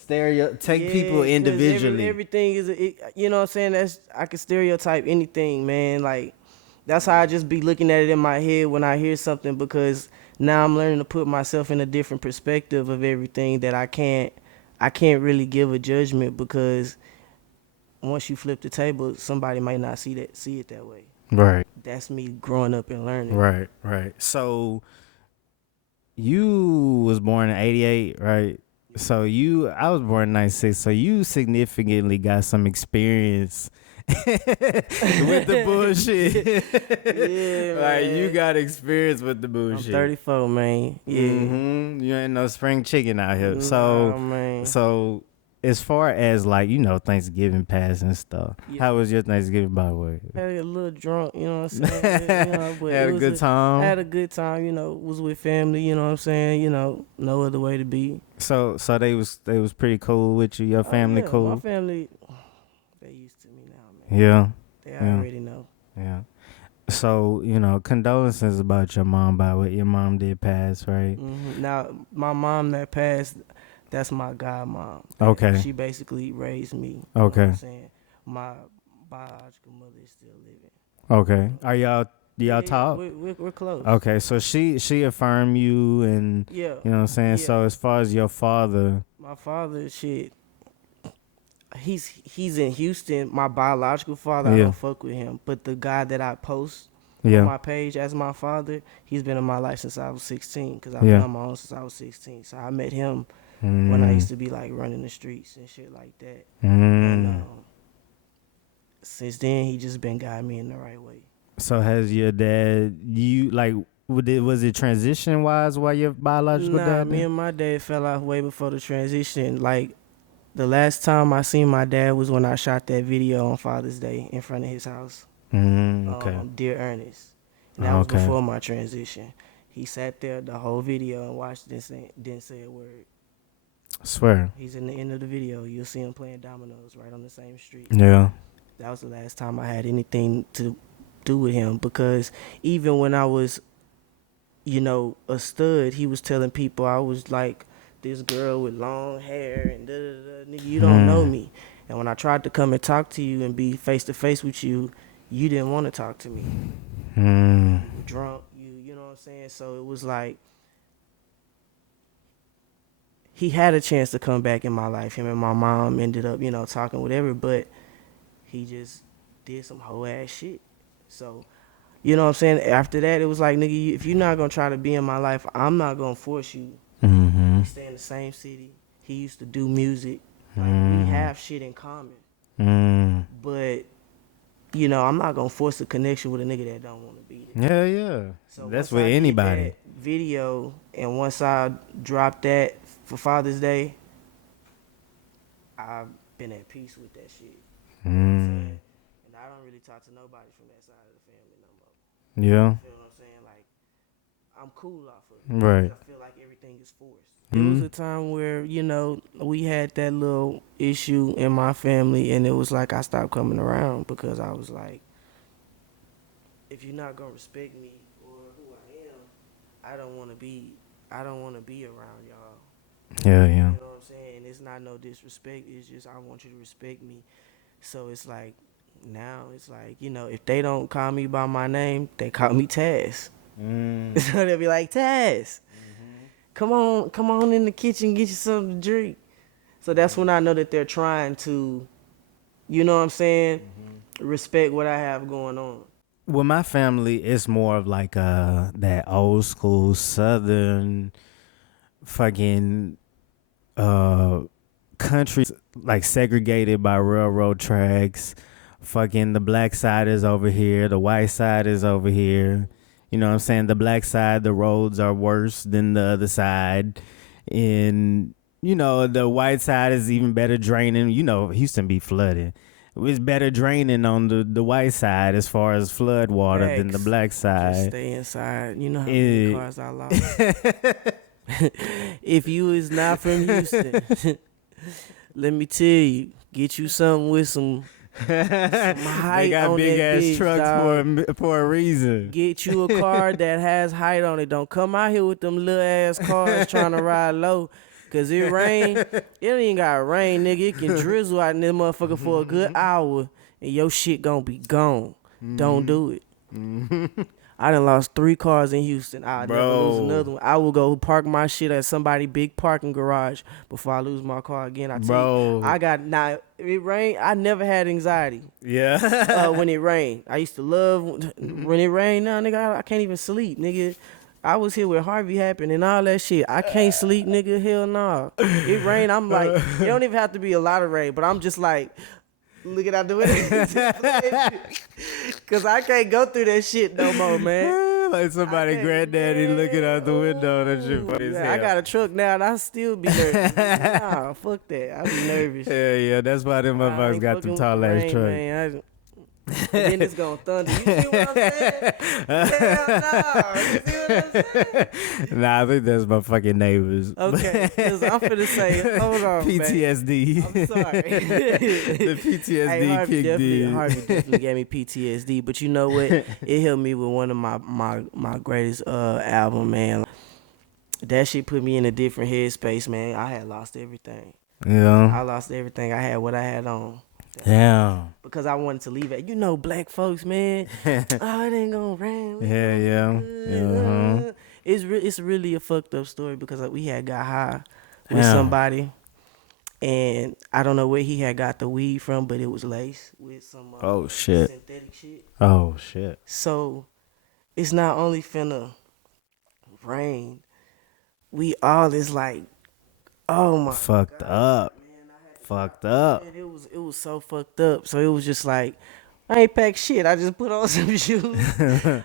take people individually. Everything is you know what I'm saying, that's I can stereotype anything, man. That's how I just be looking at it in my head when I hear something, because now I'm learning to put myself in a different perspective of everything, that I can't really give a judgment, because once you flip the table, somebody might not see it that way. Right. That's me growing up and learning. Right. So you was born in 88, right? So I was born in 96. So you significantly got some experience with the bullshit. Yeah, man. You got experience with the bullshit. I'm 34, man. Yeah. Mm-hmm. You ain't no spring chicken out here. Man. So as far as Thanksgiving pass and stuff, how was your Thanksgiving, by the way? Had a little drunk, you know what I'm saying? But had a good time. Had a good time, was with family, you know what I'm saying? No other way to be. So they was pretty cool with you. Your family cool? My family, they used to me now, man. Yeah. They I already know. Yeah. So, condolences about your mom, by what your mom did pass, right? Now, my mom that passed, that's my godmom. Okay. She basically raised me. You Okay. know what I'm saying? My biological mother is still living. Okay. Do y'all talk? We're close. Okay, so she affirmed you, and Yeah. you know what I'm saying? Yeah. So as far as your father, My father, shit, he's in Houston. My biological father, I Yeah. don't fuck with him. But the guy that I post Yeah. on my page as my father, he's been in my life since I was 16. Because I've Yeah. been on my own since I was 16. So I met him when I used to be like running the streets and shit like that. And since then, he just been guiding me in the right way. So has your dad, was it transition wise while your biological Nah, dad? me and my dad fell off way before the transition. Like, the last time I seen my dad was when I shot that video on Father's Day in front of his house. Okay. Dear Ernest. And that was Okay. before my transition. He sat there the whole video and watched it and didn't say a word. Swear. He's in the end of the video. You'll see him playing dominoes right on the same street. Yeah. That was the last time I had anything to do with him, because even when I was, a stud, he was telling people I was like this girl with long hair and nigga, you don't know me. And when I tried to come and talk to you and be face to face with you, you didn't want to talk to me. You were drunk, you know what I'm saying? So it was like, he had a chance to come back in my life. Him and my mom ended up, talking whatever, but he just did some hoe ass shit. So, you know what I'm saying? After that, it was like, nigga, if you're not gonna try to be in my life, I'm not gonna force you. We stay in the same city. He used to do music. Like, we have shit in common. But, I'm not gonna force a connection with a nigga that don't want to be there. Yeah. So That's once with I did anybody. that video, and once I dropped that for Father's Day, I've been at peace with that shit. You know what I'm saying? And I don't really talk to nobody from that side of the family no more. Yeah. You feel what I'm saying? Like, I'm cool off of it. Right. I feel like everything is forced. It was a time where, we had that little issue in my family, and it was like I stopped coming around because I was like, if you're not gonna respect me or who I am, I don't want to be around y'all. Yeah. You know what I'm saying? It's not no disrespect. It's just I want you to respect me. So it's like, now it's like, if they don't call me by my name, they call me Taz. So they'll be like, Taz, come on in the kitchen, get you something to drink. So that's when I know that they're trying to, you know what I'm saying, respect what I have going on. With my family, it's more of like that old school Southern fucking country, like segregated by railroad tracks. Fucking the black side is over here, the white side is over here. You know what I'm saying? The black side, the roads are worse than the other side. And, the white side is even better draining. Houston be flooded. It's better draining on the white side as far as flood water than the black side. Just stay inside. You know how many cars I lost. If you is not from Houston, let me tell you, get you something with some height. They got on big that ass bitch, trucks dog. for a reason. Get you a car that has height on it. Don't come out here with them little ass cars trying to ride low. Cause it rain, it don't even got rain, nigga. It can drizzle out in this motherfucker for a good hour, and your shit gonna be gone. Don't do it. I done lost 3 cars in Houston. I'll never lose another one. I will go park my shit at somebody's big parking garage before I lose my car again. I tell you, it rained. I never had anxiety. Yeah. When it rained, I used to love when it rained. Now, nigga, I can't even sleep, nigga. I was here when Harvey happened and all that shit. I can't sleep, nigga. Hell no. It rained. I'm like, it don't even have to be a lot of rain, but I'm just like, looking out the window. Cause I can't go through that shit no more, man. Like somebody granddaddy looking out the window. That shit funny as hell. I got a truck now and I still be nervous. Nah, fuck that. I be nervous. Yeah, that's why them motherfuckers got them tall ass trucks. And then it's gonna thunder. You see what I'm saying? Hell no. You see what I'm saying? Nah, I think that's my fucking neighbors. Okay, because I'm finna say, hold on, PTSD. man. I'm sorry. The PTSD Hey, Harvey kicked in. definitely gave me PTSD, but you know what? It helped me with one of my greatest album, man. That shit put me in a different headspace, man. I had lost everything. Yeah. I lost everything. I had what I had on. Damn. Because I wanted to leave it. You know, black folks, man. Oh, it ain't gonna rain. Yeah. It's really a fucked up story because we had got high with Damn. somebody, and I don't know where he had got the weed from, but it was laced with some Oh shit. synthetic shit. Oh shit. So it's not only finna rain. We all is like, oh my Fucked up. Fucked up. God, it was so fucked up. So it was just like, I ain't packed shit. I just put on some shoes.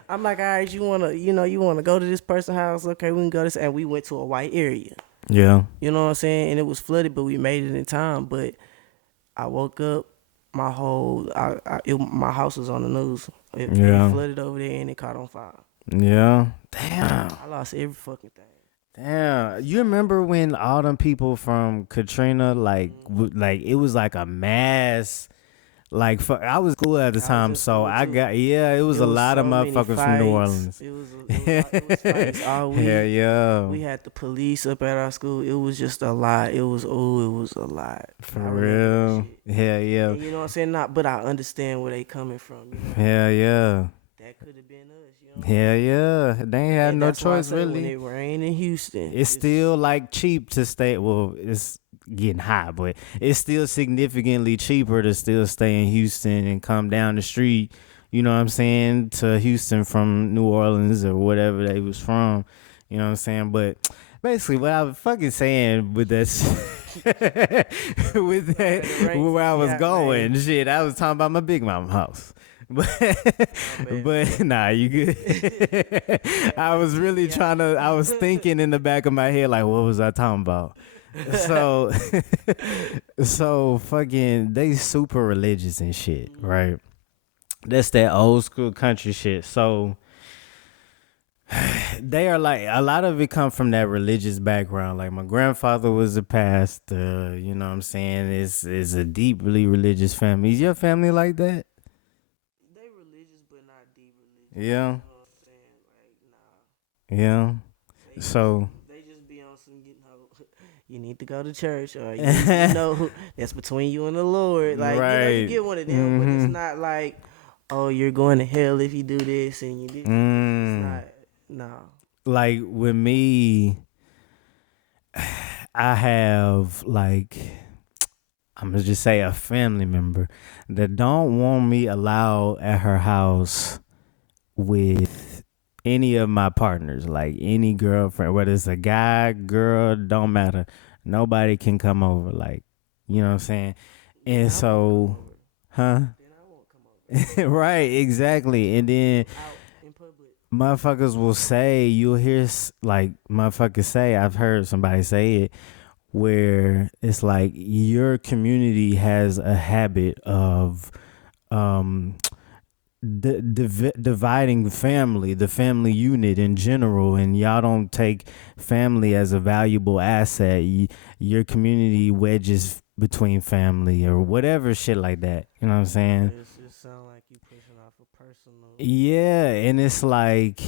I'm like, all right, you wanna go to this person's house? Okay, we can go this, and we went to a white area. Yeah. You know what I'm saying? And it was flooded, but we made it in time. But I woke up, my house was on the news. It flooded over there and it caught on fire. Yeah. Damn. I lost every fucking thing. Damn. You remember when all them people from Katrina, like it was like a mass. Like, fuck, I was cool at the time, so I got, it was a lot of motherfuckers from New Orleans. It was fights all week. Hell yeah. We had the police up at our school. It was just a lot. It was a lot. For real. Hell yeah. And you know what I'm saying? But I understand where they coming from. You know? Hell yeah. That could have been us. You know? Hell yeah. They ain't had no that's why I choice, say really. When it rained in Houston, It's still like cheap to stay. Well, it's getting high, but it's still significantly cheaper to still stay in Houston and come down the street, you know what I'm saying, to Houston from New Orleans or whatever they was from, you know what I'm saying. But basically what I was fucking saying with this with that where I was going, shit, I was talking about my big mama house. But nah, you good. I was really I was thinking in the back of my head, like, what was I talking about? So fucking, they super religious and shit, right? That's that old school country shit. So they are like, a lot of it come from that religious background. Like, my grandfather was a pastor, you know what I'm saying? It's a deeply religious family. Is your family like that? They religious, but not deep religious. Yeah. You know what I'm saying? Like, nah. Yeah. So they just be on some, you need to go to church, or you know, that's between you and the Lord. Like, right. You get one of them, but it's not like, oh, you're going to hell if you do this and you do. It's not. No. Like with me, I have, like, I'm gonna just say, a family member that don't want me allowed at her house with any of my partners, like any girlfriend, whether it's a guy, girl, don't matter. Nobody can come over, like, you know what I'm saying? And so, huh? Then I won't come over. Right, exactly. And then Out in public. motherfuckers will say, you'll hear, like, motherfuckers say, I've heard somebody say it, where it's like your community has a habit of dividing the family unit in general, and y'all don't take family as a valuable asset. Your community wedges between family or whatever shit like that. You know what I'm saying? It just sound like you pushing off a personal. Yeah, and it's like,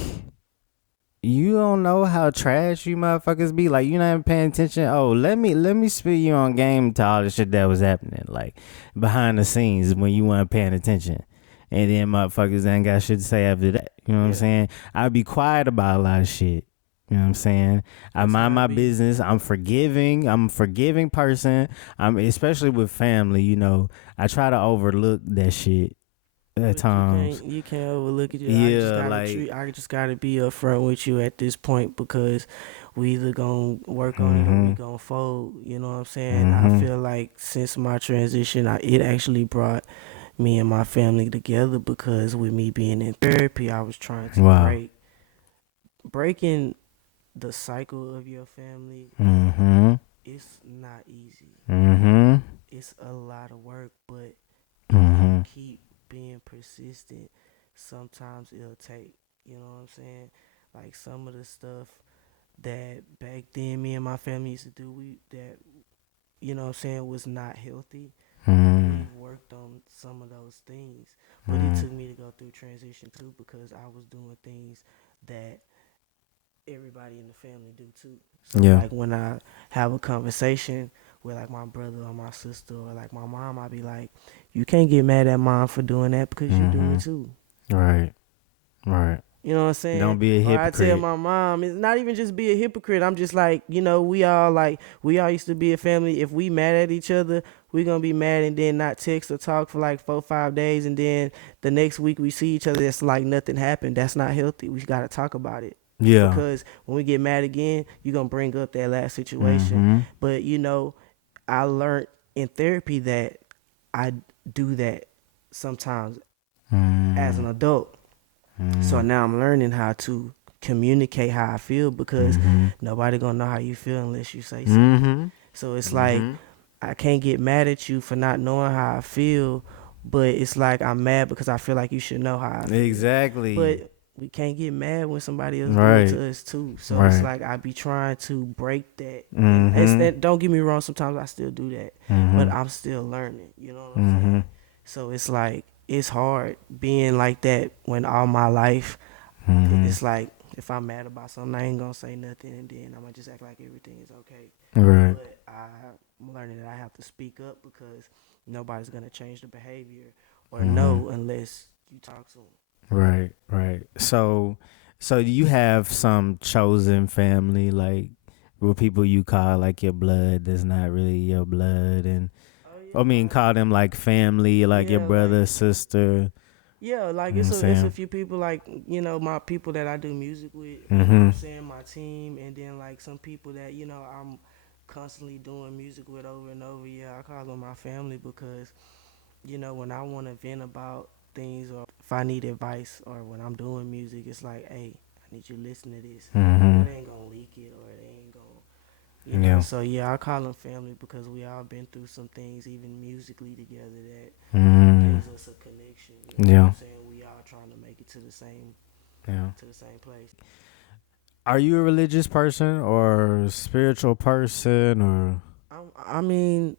you don't know how trash you motherfuckers be. Like, you're not even paying attention. Oh, let me spit you on game to all the shit that was happening, like, behind the scenes when you weren't paying attention. And then motherfuckers ain't got shit to say after that. You know what I'm saying? I be quiet about a lot of shit. You know what I'm saying? I mind my business. I'm forgiving. I'm a forgiving person. I'm, especially with family, you know. I try to overlook that shit at times. You can't overlook it. Yeah, I just gotta be upfront with you at this point, because we either gonna work on it or we gonna fold. You know what I'm saying? I feel like since my transition, it actually brought me and my family together, because with me being in therapy, I was trying to breaking the cycle of your family. It's not easy. It's a lot of work, but keep being persistent, sometimes it'll take. You know what I'm saying? Like some of the stuff that back then me and my family used to do, we that you know what I'm saying was not healthy. Mm. We've worked on some of those things, but it took me to go through transition too because I was doing things that everybody in the family do too. So Yeah. like when I have a conversation with like my brother or my sister or like my mom, I be like, you can't get mad at mom for doing that because you do it too. Right. Right. You know what I'm saying? Don't be a Or I tell hypocrite. my mom, it's not even just be a hypocrite. I'm just like, we all used to be a family. If we mad at each other, we gonna be mad and then not text or talk for like 4-5 days, and then the next week we see each other. It's like nothing happened. That's not healthy. We gotta talk about it. Yeah. Because when we get mad again, you're gonna bring up that last situation. But I learned in therapy that I do that sometimes as an adult. So now I'm learning how to communicate how I feel because nobody gonna know how you feel unless you say something. So it's like I can't get mad at you for not knowing how I feel, but it's like I'm mad because I feel like you should know how I feel. Exactly. But we can't get mad when somebody else do Right. it to us too. So Right. it's like I be trying to break that. And it's that, don't get me wrong, sometimes I still do that, but I'm still learning. You know what I'm saying? So it's like it's hard being like that when all my life it's like if I'm mad about something, I ain't gonna say nothing, and then I'm gonna just act like everything is okay. Right. But I'm learning that I have to speak up because nobody's gonna change the behavior or know unless you talk to them. Right. Right. So you have some chosen family, like with people you call like your blood that's not really your blood, and Oh, I mean call them like family, like your Yeah, brother, like- sister. Yeah, like You know it's what I'm a saying? few people like my people that I do music with. You know what I'm saying, my team, and then like some people that I'm constantly doing music with over and over. Yeah, I call them my family because when I want to vent about things or if I need advice or when I'm doing music, it's like, hey, I need you to listen to this. They ain't gonna leak it or they ain't gonna. Yeah. So yeah, I call them family because we all been through some things, even musically together, that gives us a connection. You know Yeah. what I'm saying? We all trying to make it to the same place. Are you a religious person or a spiritual person or? I mean,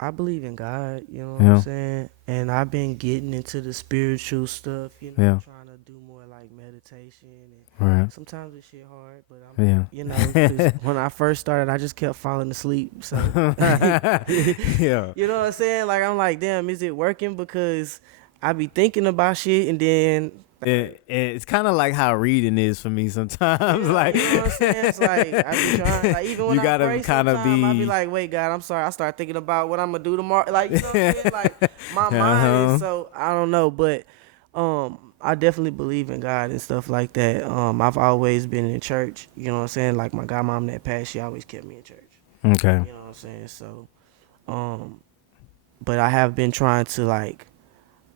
I believe in God, you know what Yeah. I'm saying? And I've been getting into the spiritual stuff, Yeah. trying to do more like meditation. And Right. sometimes it's shit hard, but Yeah. 'cause when I first started, I just kept falling asleep. So, Yeah. you know what I'm saying? Like, I'm like, damn, is it working? Because I be thinking about shit and then It's kind of like how reading is for me sometimes. Like, you know what I'm saying? It's like I be trying, like even when you I gotta pray, kind of sometimes I be be. like, wait, God, I'm sorry. I start thinking about what I'm gonna do tomorrow. Like you know what I'm saying? Like my mind is so I don't know, but I definitely believe in God and stuff like that. I've always been in church. You know what I'm saying? Like my godmom that passed, she always kept me in church. Okay. You know what I'm saying? So, but I have been trying to like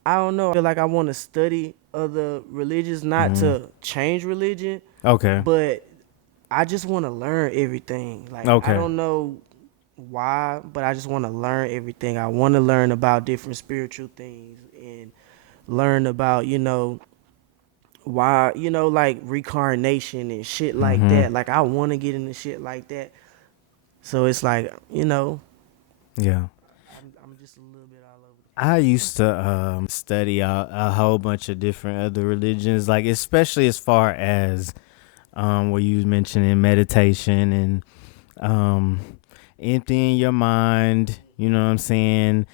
I don't know. I feel like I want to study other religions, not to change religion, Okay. but I just want to learn everything. Like Okay. I don't know why, but I just want to learn everything. I want to learn about different spiritual things and learn about why like reincarnation and shit like that. Like I want to get into shit like that. So it's like Yeah. I'm just a little bit all over. I used to study a whole bunch of different other religions, like especially as far as where you was mentioning meditation and emptying your mind. You know what I'm saying?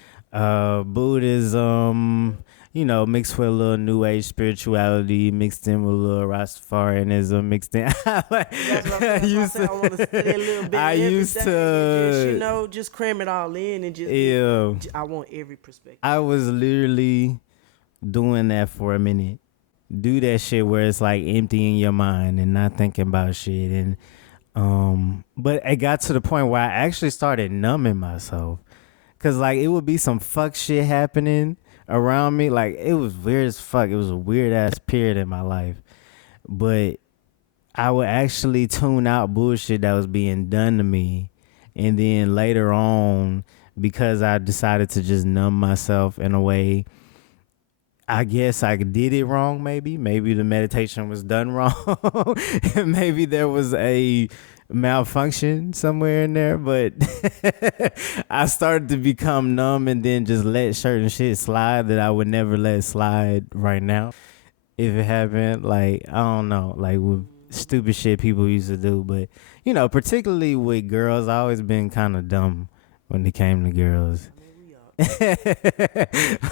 Buddhism. Mixed with a little New Age spirituality, mixed in with a little Rastafarianism, mixed in. That's what I'm saying. That's why I said I want to study a little bit. I of used everything and to. just cram it all in and just. Yeah. I want every perspective. I was literally doing that for a minute. Do that shit where it's like emptying your mind and not thinking about shit. And but it got to the point where I actually started numbing myself. Cause like it would be some fuck shit happening around me. Like it was weird as fuck. It was a weird ass period in my life. But I would actually tune out bullshit that was being done to me. And then later on, because I decided to just numb myself in a way, I guess I did it wrong. Maybe the meditation was done wrong. Maybe there was a malfunction somewhere in there, but I started to become numb and then just let certain shit slide that I would never let slide right now. If it happened, like, I don't know, like with stupid shit people used to do, but particularly with girls, I always been kind of dumb when it came to girls.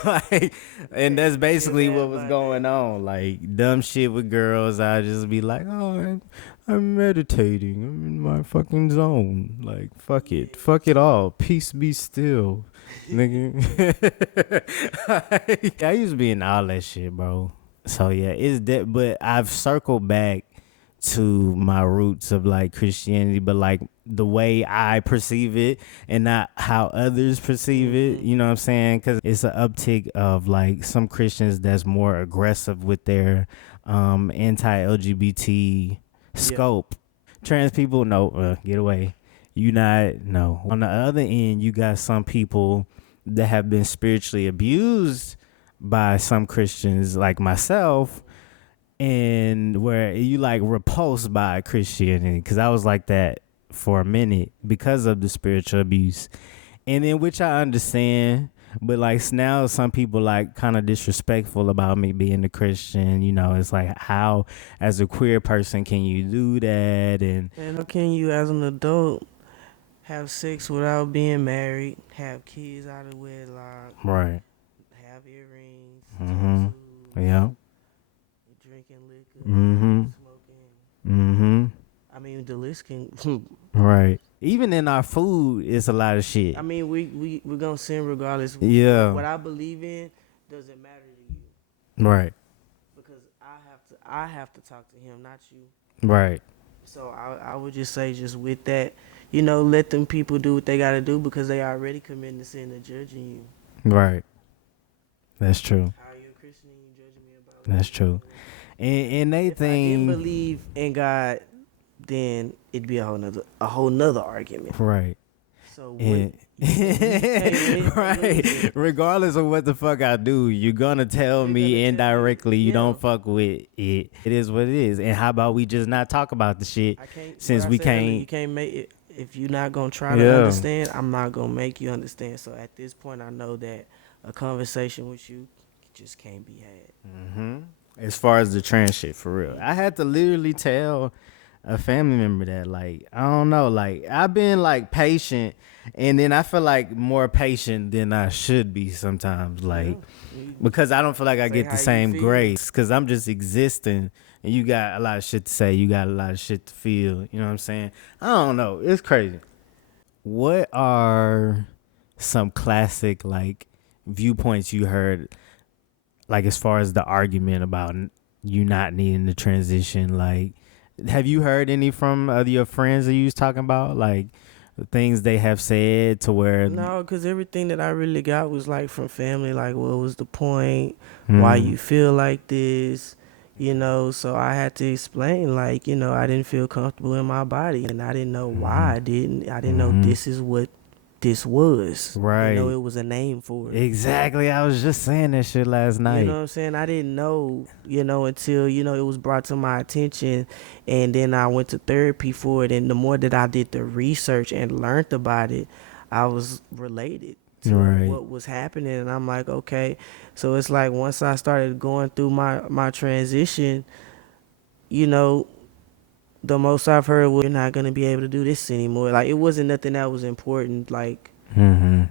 Like, and that's basically what was going on. Like, dumb shit with girls, I just be like, oh, I'm meditating, I'm in my fucking zone. Like, fuck it all, peace be still, nigga. I used to be in all that shit, bro. So yeah, it's that. But I've circled back to my roots of like Christianity, but like the way I perceive it and not how others perceive it. You know what I'm saying? Because it's an uptick of like some Christians that's more aggressive with their anti-LGBT scope. Trans people, no, get away. You not, no. On the other end, you got some people that have been spiritually abused by some Christians like myself, and where you like repulsed by Christianity, because I was like that for a minute because of the spiritual abuse, and in which I understand, but like now some people like kind of disrespectful about me being a Christian. It's like, how as a queer person can you do that? And how can you as an adult have sex without being married, have kids out of wedlock, right, have earrings, mm-hmm, tattoos, yeah, drinking liquor, mm-hmm, smoking. mm-hmm, I mean, the list can. right. Even in our food, it's a lot of shit. I mean, we're gonna sin regardless. Yeah. What I believe in doesn't matter to you, Right, because I have to talk to him, not you. right. So I would just say, just with that, let them people do what they gotta do, because they already committing the sin of judging you. Right. That's true. How are you a Christian and you judging me about it? That's true. And they If I think, didn't believe in God, then it'd be a whole nother argument. right. So And, right. Regardless of what the fuck I do, you're gonna tell me indirectly you don't fuck with it. It is what it is. And how about we just not talk about the shit, since we can't. You can't make it. If you're not gonna try to understand, I'm not gonna make you understand. So at this point, I know that a conversation with you just can't be had. Mm-hmm. As far as the trans shit, for real, I had to literally tell a family member that, like, I don't know, like, I've been like patient, and then I feel like more patient than I should be sometimes, like, because I don't feel like I get the same grace, because I'm just existing, and you got a lot of shit to say, you got a lot of shit to feel, you know what I'm saying? I don't know, it's crazy. What are some classic like viewpoints you heard, like, as far as the argument about you not needing the transition? Like, have you heard any from your friends that you was talking about, like things they have said to where? No, because everything that I really got was like from family, like, what was the point, why you feel like this, so I had to explain, like, I didn't feel comfortable in my body, and I didn't know why I didn't know this is what this was. Right. It was a name for it. Exactly. I was just saying that shit last night. You know what I'm saying? I didn't know, until, it was brought to my attention, and then I went to therapy for it. And the more that I did the research and learned about it, I was related to what was happening. And I'm like, okay. So it's like, once I started going through my transition, the most I've heard was, you're not going to be able to do this anymore. Like, it wasn't nothing that was important. Like, like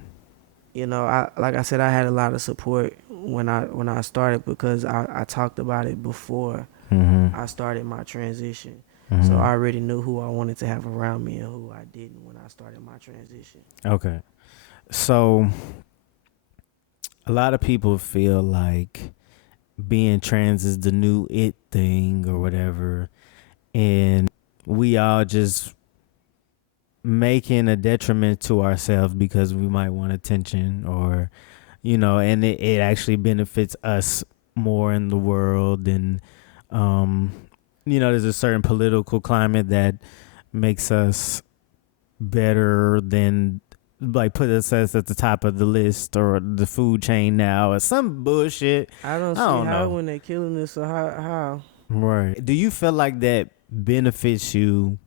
I said, I had a lot of support when I started, because I talked about it before I started my transition. So I already knew who I wanted to have around me and who I didn't when I started my transition. Okay. So a lot of people feel like being trans is the new it thing or whatever, and we all just making a detriment to ourselves because we might want attention, or and it actually benefits us more in the world. And there's a certain political climate that makes us better than like put us at the top of the list or the food chain now or some bullshit. I don't I see don't how know. when they killing us or how. Right. Do you feel like that benefits you?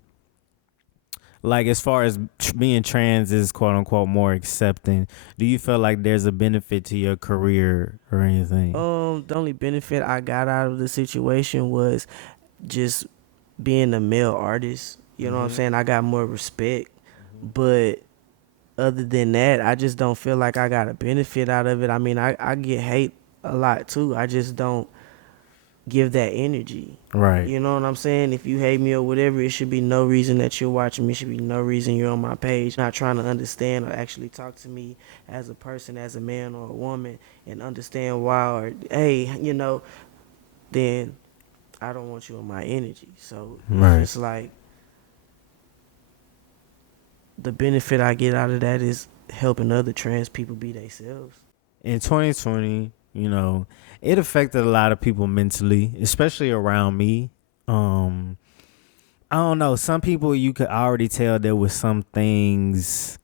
Like as far as being trans is quote unquote more accepting, do you feel like there's a benefit to your career or anything? The only benefit I got out of the situation was just being a male artist. You know what I'm saying? I got more respect, but other than that, I just don't feel like I got a benefit out of it. I mean, I get hate a lot too. I just don't give that energy. Right. You know what I'm saying? If you hate me or whatever, it should be no reason that you're watching me. It should be no reason you're on my page. Not trying to understand or actually talk to me as a person, as a man or a woman, and understand why or hey, then I don't want you on my energy. So it's Right. just like the benefit I get out of that is helping other trans people be themselves. In 2020, it affected a lot of people mentally, especially around me. I don't know. Some people you could already tell there was some things,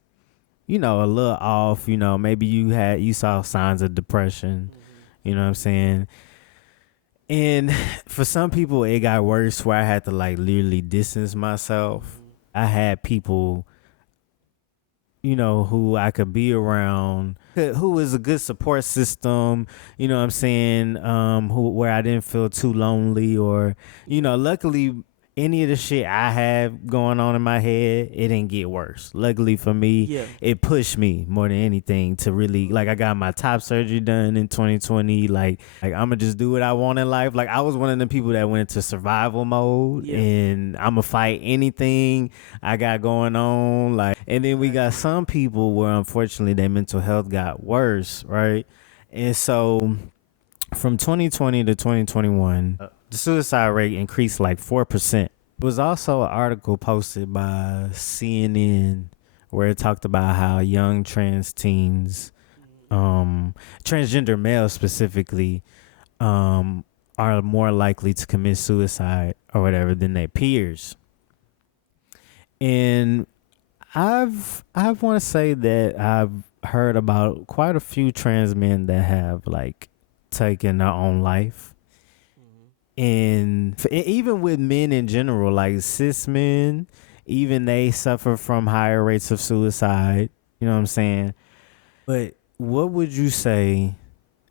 a little off. Maybe you saw signs of depression. You know what I'm saying? And for some people, it got worse where I had to like literally distance myself. I had people, who I could be around, who was a good support system, you know what I'm saying, where I didn't feel too lonely or, luckily any of the shit I have going on in my head, it didn't get worse. Luckily for me, Yeah. it pushed me more than anything to really, like I got my top surgery done in 2020. Like I'm gonna just do what I want in life. Like I was one of the people that went into survival mode and I'm gonna fight anything I got going on. Like, and then we got some people where unfortunately their mental health got worse, right? And so from 2020 to 2021, the suicide rate increased like 4%. There was also an article posted by CNN where it talked about how young trans teens, transgender males specifically, are more likely to commit suicide or whatever than their peers. And I want to say that I've heard about quite a few trans men that have like taken their own life. And even with men in general, like cis men, even they suffer from higher rates of suicide. You know what I'm saying? But what would you say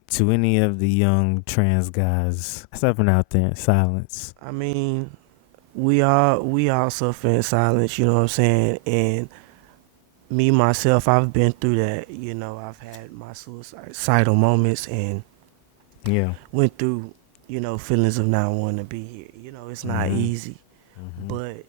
to any of the young trans guys suffering out there in silence? I mean, we all suffer in silence, you know what I'm saying? And me myself, I've been through that. I've had my suicidal moments and Yeah. went through, feelings of not wanting to be here. It's not easy, but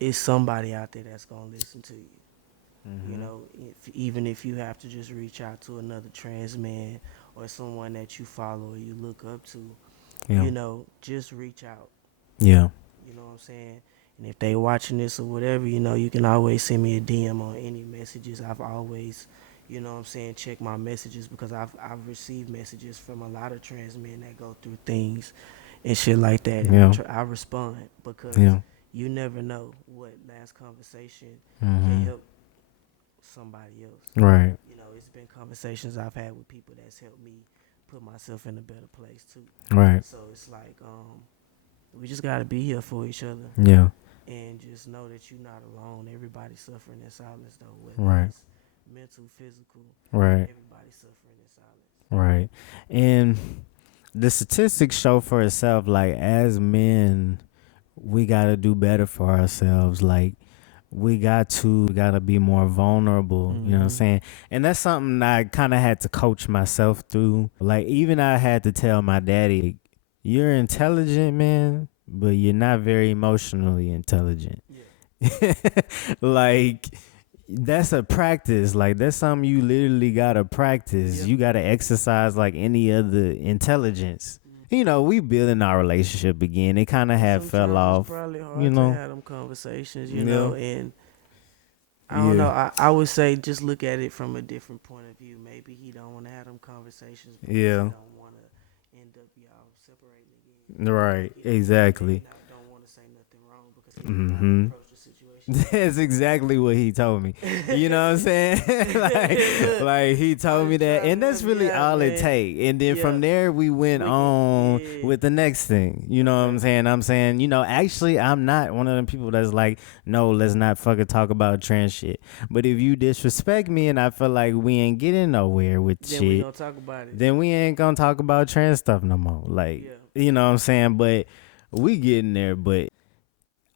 it's somebody out there that's gonna listen to you. Even if you have to just reach out to another trans man or someone that you follow or you look up to, just reach out. Yeah. You know what I'm saying? And if they watching this or whatever, you can always send me a DM on any messages. I've always, check my messages because I've received messages from a lot of trans men that go through things and shit like that. And I respond because you never know what last conversation can help somebody else. Right. It's been conversations I've had with people that's helped me put myself in a better place too. Right. So it's like, we just gotta be here for each other. Yeah. And just know that you're not alone. Everybody's suffering in silence though. Right. It's mental, physical. Right. Everybody's suffering in silence. Right. And the statistics show for itself, like as men, we gotta do better for ourselves. Like we gotta be more vulnerable. You know what I'm saying? And that's something I kind of had to coach myself through. Like even I had to tell my daddy, you're intelligent, man, but you're not very emotionally intelligent. Yeah. Like that's a practice. Like that's something you literally gotta practice. You gotta exercise like any other intelligence. We building our relationship again. It kind of had fell off. It's probably hard you know, to have them conversations, and I don't know. I would say just look at it from a different point of view. Maybe he don't want to have them conversations because he don't want to end up y'all separating again. Right. Exactly. Don't want to say nothing wrong because he approach the situation That's exactly what he told me. You know what I'm saying? like he told me that, and that's really all it take. And then from there we went on with the next thing. You know what I'm saying? I'm saying, actually I'm not one of them people that's like, no, let's not fucking talk about trans shit. But if you disrespect me and I feel like we ain't getting nowhere with then shit, we gonna talk about it. then we ain't gonna talk about trans stuff no more. Like, you know what I'm saying? But we getting there, but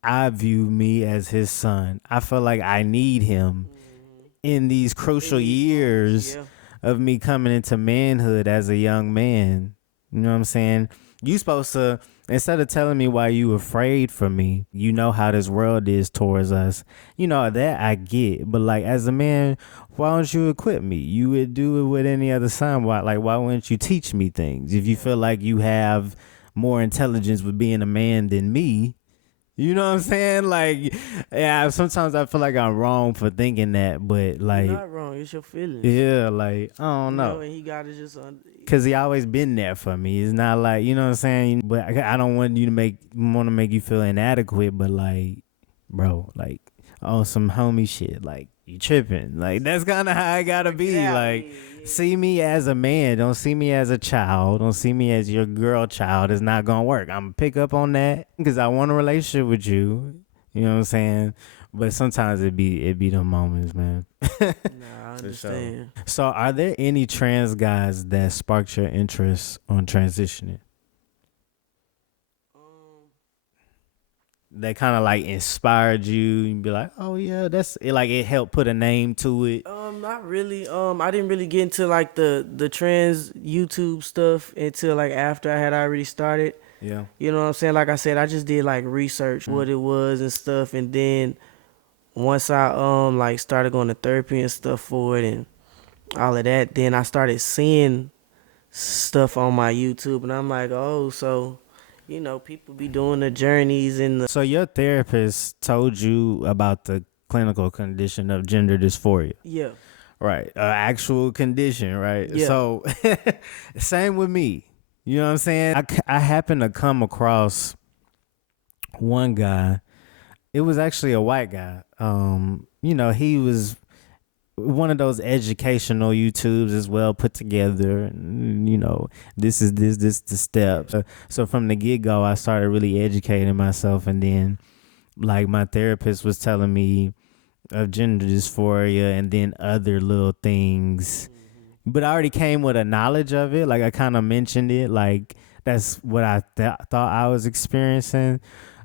I view me as his son. I feel like I need him in these crucial years of me coming into manhood as a young man. You know what I'm saying? You supposed to, instead of telling me why you afraid for me, you know how this world is towards us. You know, that I get. But like as a man, why don't you equip me? You would do it with any other son. Why wouldn't you teach me things? If you feel like you have more intelligence with being a man than me, you know what I'm saying? Like, yeah, sometimes I feel like I'm wrong for thinking that, but like, you're not wrong. It's your feelings. yeah, like, I don't know. And he got to just Cause he always been there for me. It's not like, you know what I'm saying? But I don't want you to make you feel inadequate, but like, bro, like on some homie shit, like you tripping. Like that's kind of how I gotta be. Like, see me as a man. Don't see me as a child. Don't see me as your girl child. It's not gonna work. I'm gonna pick up on that because I want a relationship with you. You know what I'm saying? But sometimes it be the moments, man. Nah, I understand. So, are there any trans guys that sparked your interest on transitioning? That kind of like inspired you and be like, oh yeah, that's it. Like it helped put a name to it. Not really. I didn't really get into like the trans YouTube stuff until like after I had already started. Yeah. You know what I'm saying? Like I said, I just did like research what it was and stuff, and then once I like started going to therapy and stuff for it and all of that, then I started seeing stuff on my YouTube, and I'm like, oh, so people be doing the journeys and the. So your therapist told you about the clinical condition of gender dysphoria. Yeah. Right. Actual condition, right? Yeah. So same with me. You know what I'm saying? I happened to come across one guy. It was actually a white guy. He was one of those educational YouTubes as well put together. And, this is the steps. So from the get-go, I started really educating myself. And then like my therapist was telling me of gender dysphoria and then other little things. But I already came with a knowledge of it. Like I kind of mentioned it. Like that's what I thought I was experiencing.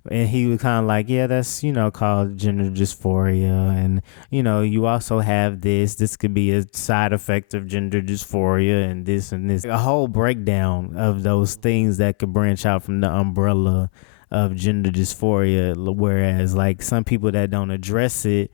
And he was kind of like, yeah, that's, called gender dysphoria. And, you also have this. This could be a side effect of gender dysphoria and this and this. A whole breakdown of those things that could branch out from the umbrella of gender dysphoria. Whereas, like, some people that don't address it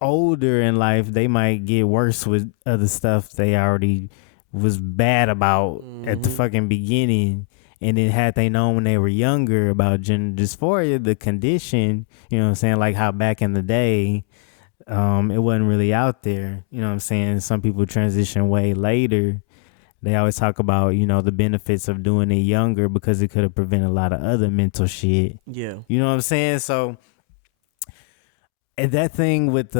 older in life, they might get worse with other stuff they already was bad about at the fucking beginning. And then had they known when they were younger about gender dysphoria, the condition, you know what I'm saying, like how back in the day, it wasn't really out there. You know what I'm saying? Some people transition way later. They always talk about, the benefits of doing it younger because it could have prevented a lot of other mental shit. Yeah. You know what I'm saying? So, and that thing with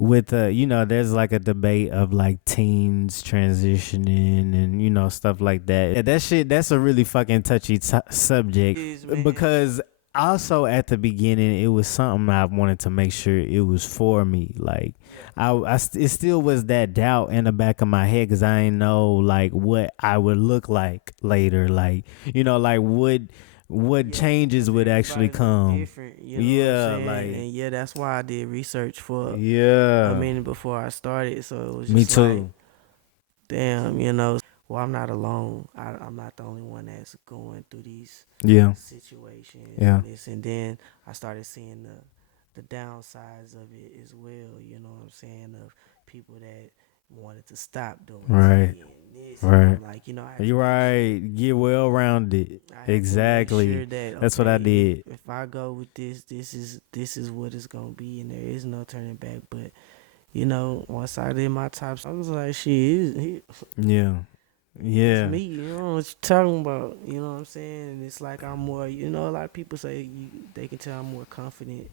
there's like a debate of like teens transitioning and stuff like that. Yeah, that's a really fucking touchy subject because also at the beginning it was something I wanted to make sure it was for me. Like it still was that doubt in the back of my head because I didn't know like what I would look like later. Like what changes would actually come. Different, what I'm saying? And that's why I did research for a minute before I started. So it was just me too. like, damn, well, I'm not alone. I'm not the only one that's going through these situations. Yeah. And then I started seeing the downsides of it as well. You know what I'm saying? Of people that wanted to stop doing right. this. Right. Like, you're right. Get well rounded. Exactly. Sure that, that's what I did. If I go with this is what it's gonna be, and there is no turning back. But once I did my tops, I was like, shit. Yeah. It's Yeah. me. You know what you're talking about. You know what I'm saying? And it's like I'm more. A lot of people say they can tell I'm more confident.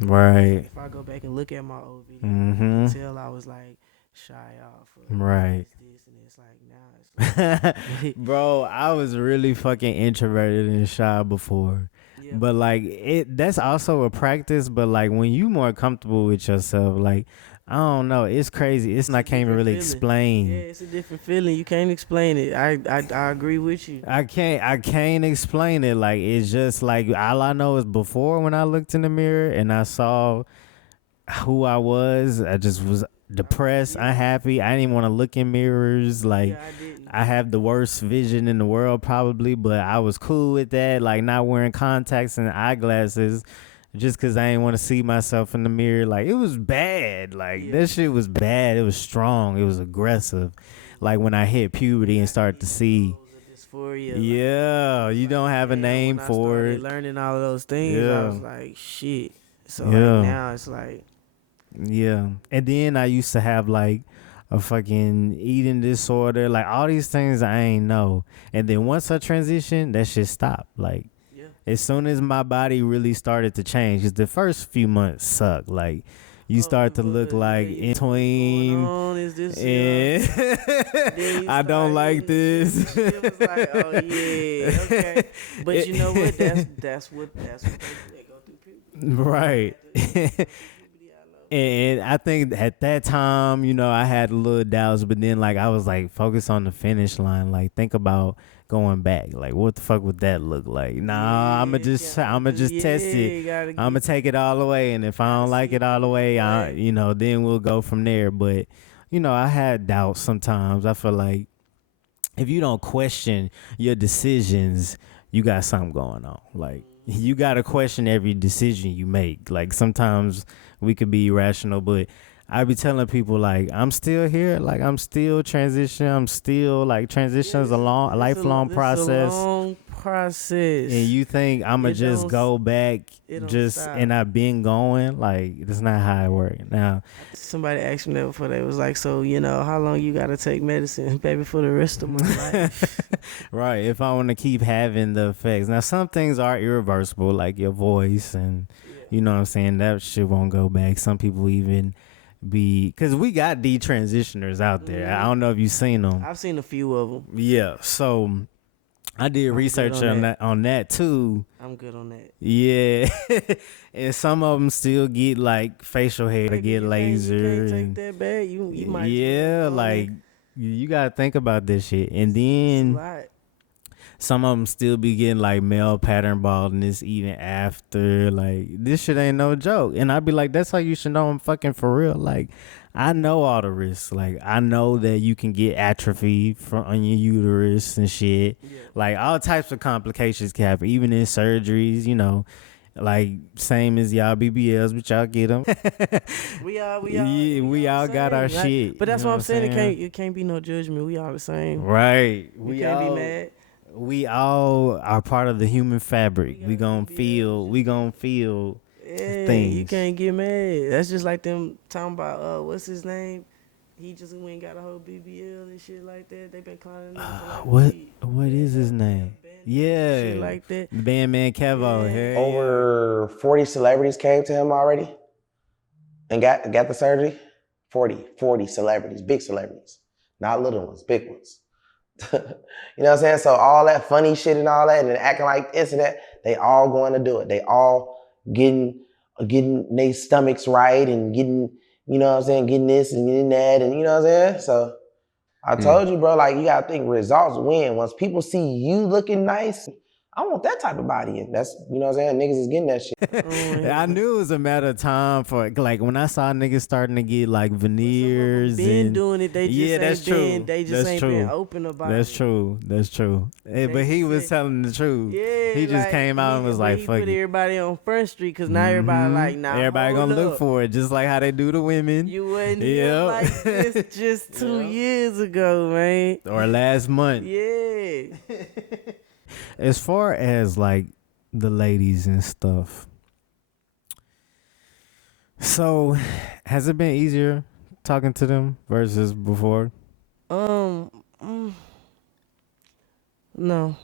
Right. If I go back and look at my old videos, you can Mm-hmm. tell I was like shy off of Right. this, and it's like now it's like Bro, I was really fucking introverted and shy before. yeah, But like that's also a practice, but like when you more comfortable with yourself, like I don't know, it's crazy. It's it's a I can't even different really feeling. Yeah, explain. it's a different feeling. You can't explain it. I agree with you. I can't explain it. Like it's just like all I know is before when I looked in the mirror and I saw who I was, I just was depressed, Yeah, unhappy. I didn't even want to look in mirrors. Like yeah, I didn't. I have the worst vision in the world probably, but I was cool with that. Like not wearing contacts and eyeglasses just because I didn't want to see myself in the mirror. Like it was bad. Like Yeah, that shit was bad. It was strong. It was aggressive. Like when I hit puberty and started to see. lows of dysphoria. Like, Yeah, you it's like don't have a damn. name When I for started it. learning all of those things, I Yeah. was like shit. So like Yeah. now it's like Yeah. And then I used to have like a fucking eating disorder, like all these things I ain't know. And then once I transitioned, that shit stopped. Like yeah. as soon as my body really started to change, because the first few months suck. Like you Oh, start it to look was. Yeah, like you in know what's going between on? Is this and Then you I don't start like hitting the gym and this. shit. Was like, oh yeah, okay. But you know what? That's what they go through puberty. Right. They go through puberty, I know. And I think at that time, I had a little doubts, but then like I was like focused on the finish line. Like think about going back. Like what the fuck would that look like? Nah, I'ma Yeah, just gotta I'ma do. just test Yeah, it. you gotta I'ma get. take it all the way, and if I Gotta don't like see it it all the through. way, Right. then we'll go from there. But I had doubts sometimes. I feel like if you don't question your decisions, you got something going on. Like you gotta question every decision you make. Like sometimes we could be irrational, but I be telling people like I'm still here, like I'm still transitioning, I'm still like Yeah, transitions a long, a lifelong this is a process. long process. And you think I'ma It just don't go back it don't just stop. and I've been going, like that's not how it works. Now Somebody asked me that before. They was like, so how long you gotta take medicine, baby, for the rest of my life? right, if I want to keep having the effects. Now some things are irreversible, like your voice and Yeah. you know what I'm saying, that shit won't go back. Some people even because we got detransitioners out there. I don't know if you've seen them. I've seen a few of them. Yeah, so I did I'm research good on on that too. I'm good on that. Yeah, and some of them still get like facial hair to Baby, get you laser can't take and that back. You might yeah, as well go like ahead. you gotta think about this shit. And It's a then lot. some of them still be getting like male pattern baldness even after. Like this shit ain't no joke. And I'd be like, that's how you should know I'm fucking for real. Like I know all the risks. Like I know that you can get atrophy from on your uterus and shit. Yeah. Like all types of complications can happen, even in surgeries. Like same as y'all BBLs, but y'all get them. Yeah, we all all the got our same. Like, shit. but that's you know what I'm saying. saying? It can't be no judgment. We all the same. Right. We can't be mad. We all are part of the human fabric. We got We gonna feel Yeah, you things. can't get mad. That's just like them talking about what's his name? He just went and got a whole BBL and shit like that. They been calling him for like a What week. what is his name? Yeah, Shit like that. Bandman Kevo. Yeah. Hell yeah. Over 40 celebrities came to him already and got the surgery. 40 celebrities, big celebrities, not little ones, big ones. You know what I'm saying? So all that funny shit and all that and acting like this and that, they all going to do it. They all getting their stomachs right and getting, you know what I'm saying, getting this and getting that and you know what I'm saying? So I told you, bro, like you gotta think results win. Once people see you looking nice, I want that type of body. And that's, you know what I'm saying? Niggas is getting that shit. I knew it was a matter of time for like when I saw niggas starting to get like veneers Been and doing it. They just yeah, ain't that's been. true. They just That's ain't true. been open about That's it. true. That's true. But he was say- telling the truth. Yeah, He just like, came out and was like, he "Fuck put it." everybody on Front Street because now everybody like, Mhm. nah, Everybody hold gonna look up. for it, just like how they do the women. You wasn't Yep. here like this just 2 years ago, man. or last month. Yeah. As far as like the ladies and stuff, so has it been easier talking to them versus before? Um, mm, No.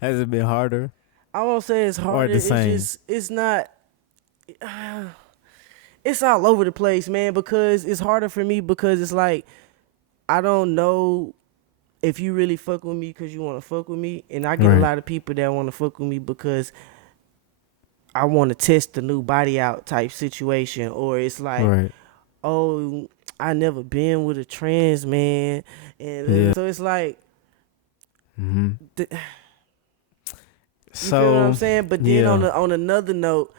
Has it been harder? I won't say it's harder. the It's same? just it's not. It's all over the place, man. Because it's harder for me because it's like I don't know if you really fuck with me because you want to fuck with me, and I get a Right. lot of people that want to fuck with me because I want to test the new body out type situation, or it's like, Right. oh, I never been with a trans man, and Yeah. so it's like. Mm-hmm. You So feel what I'm saying? But then yeah. on another note,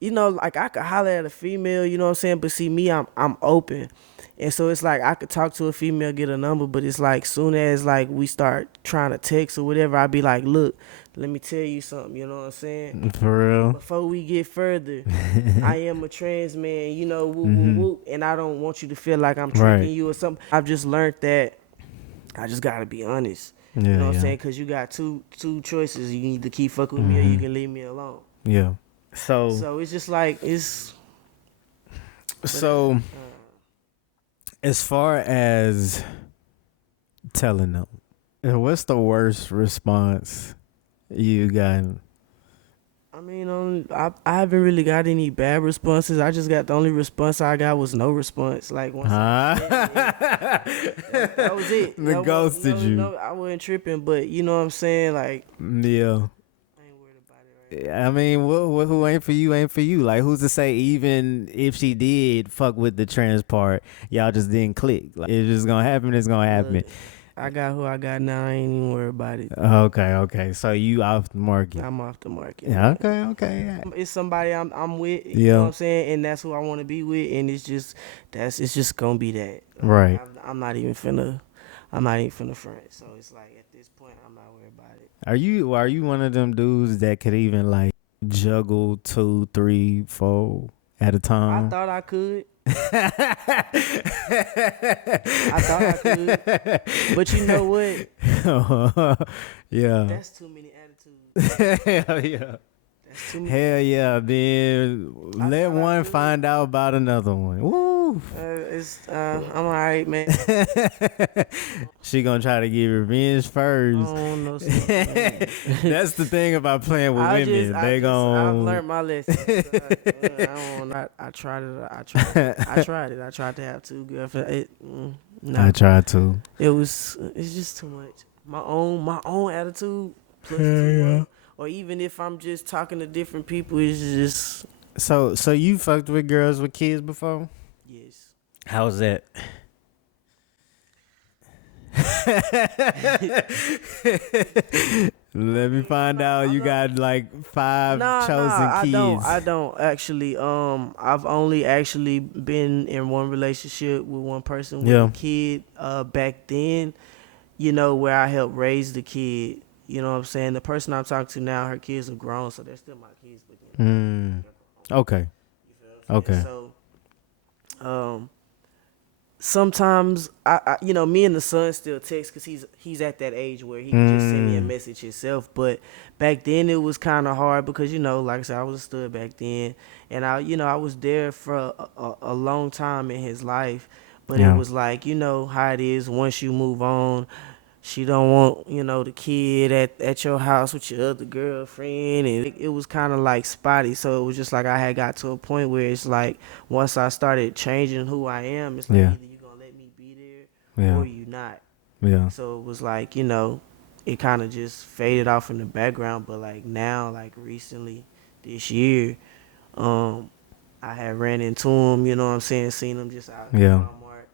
you know, like I could holler at a female, you know what I'm saying? But see me, I'm open. And so it's like I could talk to a female, get a number, but it's like soon as like we start trying to text or whatever, I'd be like, look, let me tell you something, you know what I'm saying? For real. Before we get further, I am a trans man, you know, whoop, whoop, whoop, and I don't want you to feel like I'm tricking Right. you or something. I've just learned that I just gotta be honest. Yeah. You know what I'm yeah. saying? Because you got two choices. You can either keep fucking with me or you can leave me alone. Yeah. So So it's just like, it's... as far as telling them, what's the worst response you got? I mean, I haven't really got any bad responses. I just got, the only response I got was no response. Like, once that was it. The ghosted you. No, I wasn't tripping, but you know what I'm saying? Like, Yeah. I ain't worried about it right I mean, who ain't for you ain't for you. Like, who's to say even if she did fuck with the trans part, y'all just didn't click? Like, it's just gonna happen. It's gonna happen. Look, I got who I got now. I ain't even worried about it. Okay. So you off the market? I'm off the market. Yeah. Okay. It's somebody I'm with, you Yeah. know what I'm saying, and that's who I want to be with, and it's just gonna be that. Right. I'm not even finna front. So it's like at this point, I'm not worried about it. Are you one of them dudes that could even like juggle 2, 3, 4 at a I time? thought I could. I thought I could, but you know what? Yeah. That's too many attitudes. Hell yeah. That's too many. Hell yeah. Then let thought I one could. find out about another one. Woo. I'm alright, man. She gonna try to get revenge I first. don't know. That's the thing about playing with women. I've learned my lesson. So I tried it. I tried to have two girlfriends. I tried to. It's just too much. My own attitude plus too much. Or even if I'm just talking to different people, it's just So you fucked with girls with kids before? yes. How's that? Let me find out. You got like 5 chosen kids. I don't actually. I've only actually been in one relationship with one person with a kid. Back then, you know, where I helped raise the kid. You know what I'm saying? The person I'm talking to now, her kids are grown, so they're still my kids. But Okay. Okay. So, sometimes I you know, me and the son still text because he's at that age where he can just send me a message himself. But back then it was kind of hard because, you know, like I said, I was a stud back then, and I was there for a long time in his life. But it was like, you know how it is once you move on. She don't want, you know, the kid at your house with your other girlfriend, and it was kind of like spotty. So it was just like I had got to a point where it's like once I started changing who I am, it's like either you gonna let me be there or you not. Yeah. So it was like, you know, it kind of just faded off in the background. But like now, like recently this year, I had ran into him, you know what I'm saying, seen him just out in Walmart,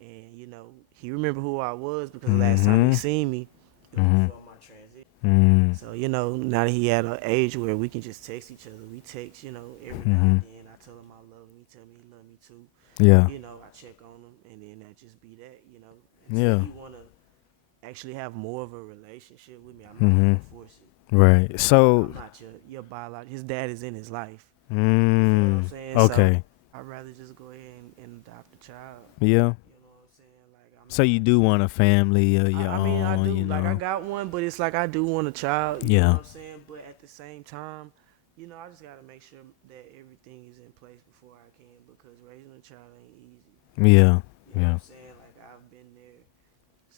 and you know, he remember who I was because last time he seen me, it was before my transition. So, you know, now that he at an age where we can just text each other, we text, you know, every now and then. I tell him I love him, he tell me he love me too. Yeah. You know, I check on him, and then that just be that, you know. Yeah. If you want to actually have more of a relationship with me, I'm not going to force it. Right. So I'm not your biological. His dad is in his life. You know what I'm saying? Okay. So I'd rather just go ahead and adopt a child. Yeah. You know what I'm saying? Like, So you do want a family of your I mean, I own, do. you know? Like, I got one, but it's like I do want a child. You know what I'm saying? But at the same time, you know, I just got to make sure that everything is in place before I can, because raising a child ain't easy. Yeah. You know what I'm saying? Like, I've been there.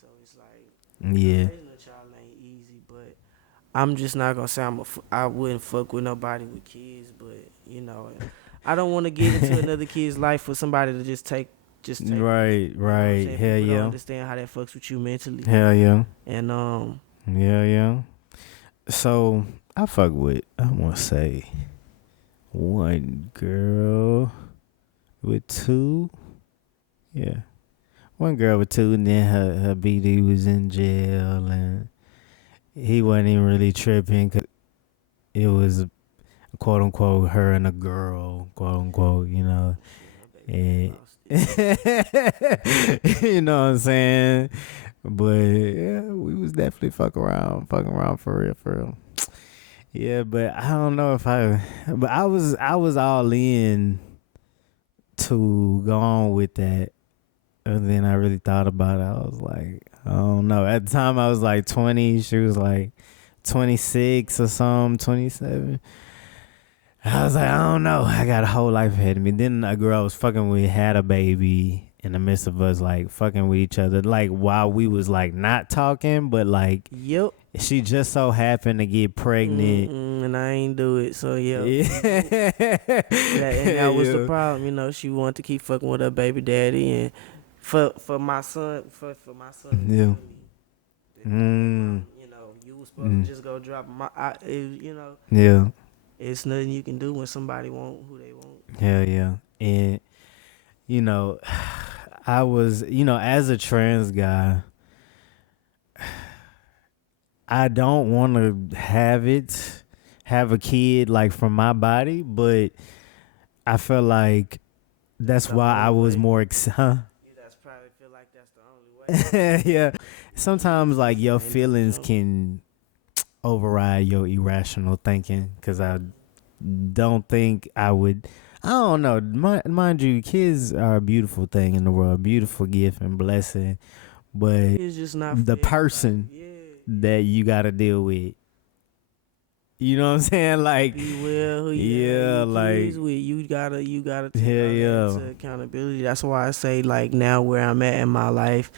So it's like, Yeah. raising a child ain't I'm just not gonna say I wouldn't fuck with nobody with kids, but you know, I don't want to get into another kid's life for somebody to just take. Right, You know what I'm right. saying? Hell People don't yeah. understand how that fucks with you mentally. Hell yeah. And Yeah. So I wanna say one girl with two. Yeah. One girl with two, and then her BD was in jail, and he wasn't even really tripping because it was quote unquote her and a girl, quote unquote, you know. And you know what I'm saying? But yeah, we was definitely fucking around for real. Yeah, but I don't know if but I was all in to go on with that. And then I really thought about it. I was like, I don't know. At the time, I was like 20. She was like 26 or something, 27. I was like, I don't know. I got a whole life ahead of me. Then a girl I was fucking with had a baby in the midst of us, like, fucking with each other. Like, while we was, like, not talking, but, like, yep. She just so happened to get pregnant. And I ain't do it, so yeah. And that was the problem, you know. She wanted to keep fucking with her baby daddy, and for my son, for my son. Yeah. You know, you was supposed to just go drop you know. Yeah. It's nothing you can do when somebody want who they want. Yeah. And you know, I was, you know, as a trans guy, I don't want to have a kid like from my body, but I feel like that's why I was more That's probably feel like that's the only way. yeah. Sometimes like your feelings can override your irrational thinking, because I don't think I would. I don't know. Mind you, kids are a beautiful thing in the world, a beautiful gift and blessing, but it's just not the person that you gotta deal with. You know what I'm saying? Like, be well who like with. You gotta take into accountability. That's why I say, like, now where I'm at in my life,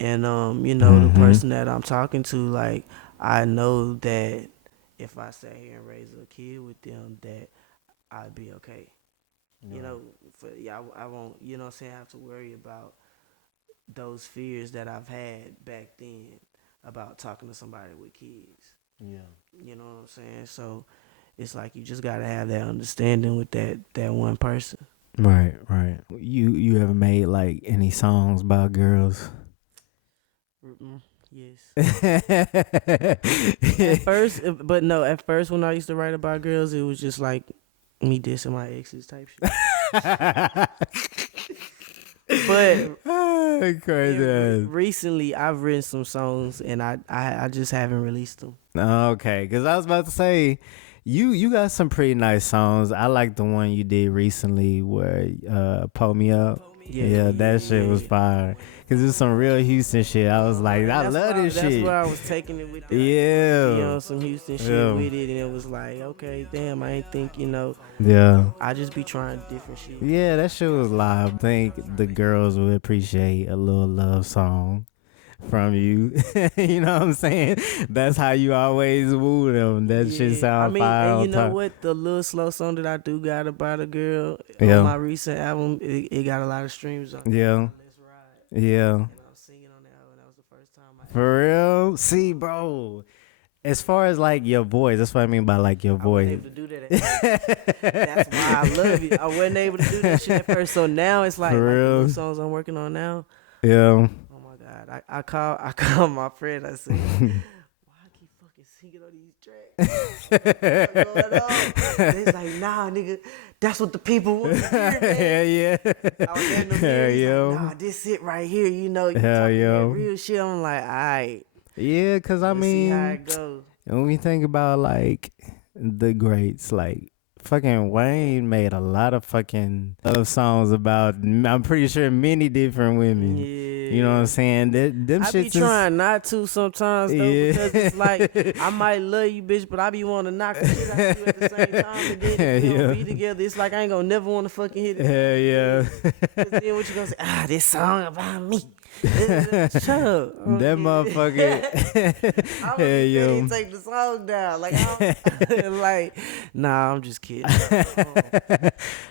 and you know, the person that I'm talking to, like, I know that if I sat here and raised a kid with them, that I'd be okay. Right. You know, I won't. You know what I'm saying? I have to worry about those fears that I've had back then about talking to somebody with kids. Yeah. You know what I'm saying? So it's like you just gotta have that understanding with that one person. Right. You ever made like any songs about girls? Yes. At first when I used to write about girls, it was just like me dissing my exes type shit. But crazy. Recently, I've written some songs, and I just haven't released them. Okay, because I was about to say, you got some pretty nice songs. I like the one you did recently where Pull Me Up. Yeah, that shit was fire. Because it's some real Houston shit. I was like, I love this shit. That's where I was taking it with that. Yeah. Be on some Houston shit with it, and it was like, okay, damn, I ain't think, you know. Yeah. I just be trying different shit. Yeah, that shit was live. I think the girls would appreciate a little love song from you. You know what I'm saying? That's how you always woo them. That shit sound fire. And you know what? The little slow song that I do got about a girl on my recent album, it got a lot of streams on it. Yeah. Yeah. And I was singing on that album. That was the first time For real? See, bro. As far as like your voice, that's what I mean by like your voice. I wasn't able to do that. That's why I love you. I wasn't able to do that shit at first. So now it's like, the new songs I'm working on now. Yeah. Oh my God. I call my friend. I said, why I keep fucking singing on these tracks? What's going on? He's like, nah, nigga, that's what the people want to hear, man. Yeah. I was letting them hear. Like, nah, this it right here. You know, you talking that real shit. I'm like, all right. Yeah, because I mean, see how it goes. When we think about like the greats, like fucking Wayne made a lot of fucking love songs about, I'm pretty sure, many different women. Yeah. You know what I'm saying? Them I be trying not to sometimes though, because it's like, I might love you, bitch, but I be wanting to knock the shit out of you at the same time, and then we gonna be together. It's like I ain't gonna never want to fucking hit it. Hell yeah. Then what you gonna say? This song about me. Shut up. That motherfucker. I was Hey, ready yo. to take the song down. Like, like, nah, I'm just kidding. I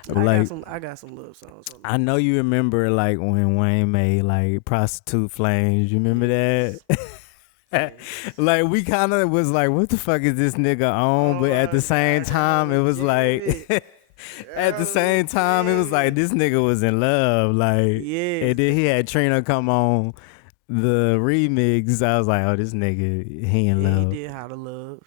Like, got some love songs. I know you remember like when Wayne made like Prostitute Flames. You remember that? Like we kind of was like, what the fuck is this nigga on? But at the same time, it was like, at the same time, it was like this nigga was in love. Like, Yes. and then he had Trina come on the remix. I was like, oh, this nigga, he in Yeah, he love. did How to Love.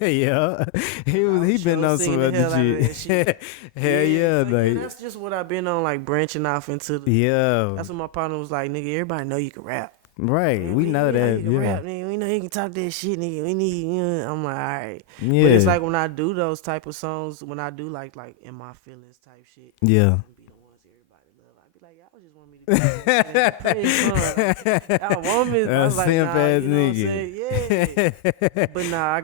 Yeah, he been on some other shit. Hell yeah, so, like that's just what I've been on, like branching off into the. yeah, That's what my partner was like, nigga. Everybody know you can rap. right. Man, We know that. you can Yeah, rap, nigga. We know you can talk that shit, nigga. We need. I'm like, all right. yeah, But it's like when I do those type of songs, when I do like in my feelings type shit. yeah. Them be the ones everybody love. I be like, y'all just want me to be y'all want me. I was like, simp nah, ass you know what I'm nigga. saying? Yeah. But nah,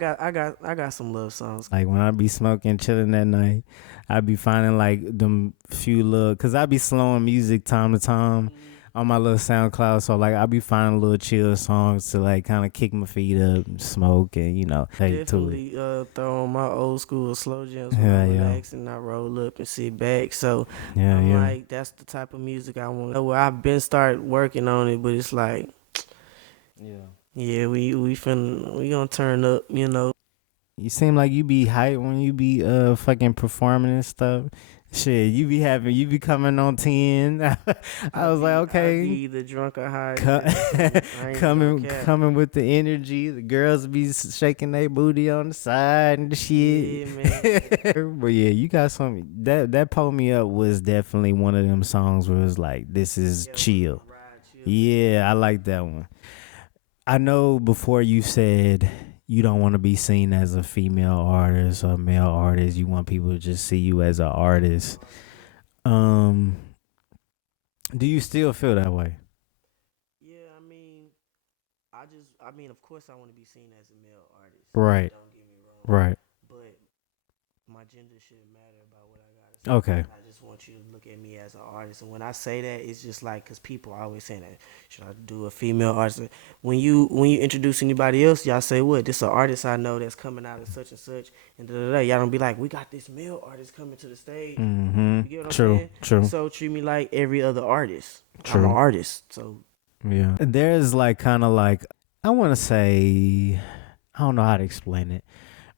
I got some love songs. Like when I be smoking, chilling that night, I be finding like them few little, cause I be slowing music time to time on my little SoundCloud. So like I be finding little chill songs to like kind of kick my feet up, and smoke, and take to it. Definitely throw on my old school slow jams when Yeah, I yeah. relax and I roll up and sit back. So Yeah, I'm yeah. like, that's the type of music I want. Well, I've been started working on it, but it's like, yeah, we gonna turn up, You seem like you be hyped when you be fucking performing and stuff. Shit, you be coming on 10. I was like, I okay. be either drunk or high. Coming with the energy. The girls be shaking their booty on the side and the shit. Yeah, man. But yeah, you got some that Pull Me Up was definitely one of them songs where it's like, this is chill. Yeah, I like that one. I know before you said you don't want to be seen as a female artist or male artist. You want people to just see you as an artist. Do you still feel that way? Yeah, I mean, of course I want to be seen as a male artist. Right. Don't get me wrong. Right. But my gender shouldn't matter about what I gotta say. Okay. I just want you to look at me as an artist. And when I say that, it's just like, because people always saying that, should I do a female artist? When you introduce anybody else, y'all say, what? This an artist I know that's coming out of such and such. And da-da-da. Y'all don't be like, we got this male artist coming to the stage. Mm-hmm. You get what I'm True. saying? True. So treat me like every other artist. True. I'm an artist. So Yeah. There's like kind of like, I want to say, I don't know how to explain it,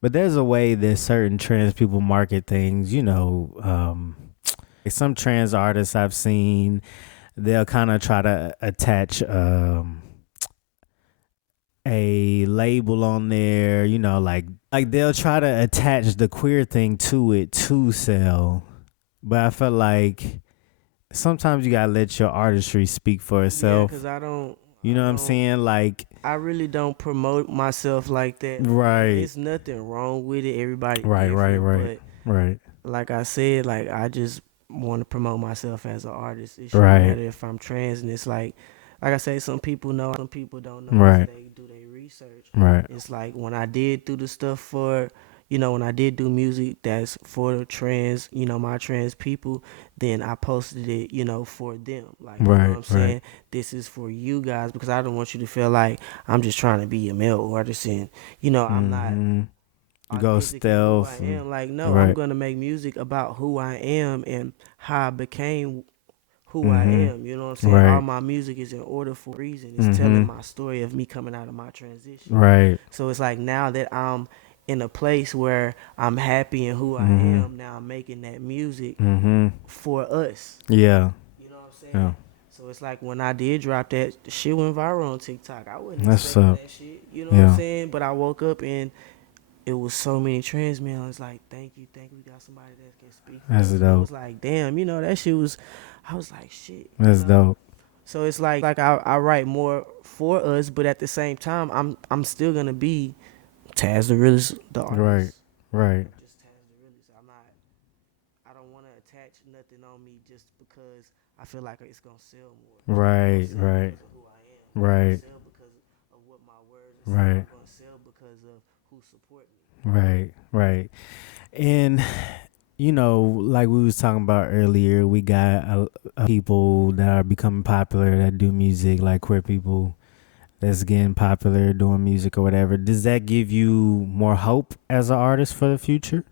but there's a way that certain trans people market things, some trans artists I've seen, they'll kind of try to attach a label on there, like they'll try to attach the queer thing to it to sell. But I feel like sometimes you gotta let your artistry speak for itself. because I don't. You know what I'm saying? Like, I really don't promote myself like that. right. There's nothing wrong with it. Everybody Right. different, Right. But like I said, like I just want to promote myself as an artist. It shouldn't Right. matter if I'm trans, and it's like I say, some people know, some people don't know. Right. So they do their research. Right. It's like when I did do the stuff for, when I did do music that's for the trans, my trans people, then I posted it, for them. Like, you know what I'm saying? Right. This is for you guys, because I don't want you to feel like I'm just trying to be a male artist and, I'm not. You go authentic in who stealth. I am. Like, no, Right. I'm gonna make music about who I am and how I became who I am. You know what I'm saying? Right. All my music is in order for a reason. It's telling my story of me coming out of my transition. Right. So it's like, now that I'm in a place where I'm happy in who I am, now I'm making that music for us. Yeah. You know what I'm saying? Yeah. So it's like when I did drop that, the shit went viral on TikTok. I wasn't That's expecting up. that shit. You know what I'm saying? But I woke up and it was so many trans men. I was like, thank you, we got somebody that can speak. That's It dope. was like, damn, that shit was, I was like, shit. That's dope. So it's like I write more for us, but at the same time, I'm still gonna be Taz Da Realist, the artist. Right. Just Taz Da Realist. I don't want to attach nothing on me just because I feel like it's gonna sell more. Right. It's gonna sell because of who I am. Right. It's gonna sell because of what my word is. Right. It's gonna sell because of who support me. Right. And you know, like we was talking about earlier, we got people that are becoming popular that do music, like queer people that's getting popular doing music or whatever. Does that give you more hope as an artist for the future?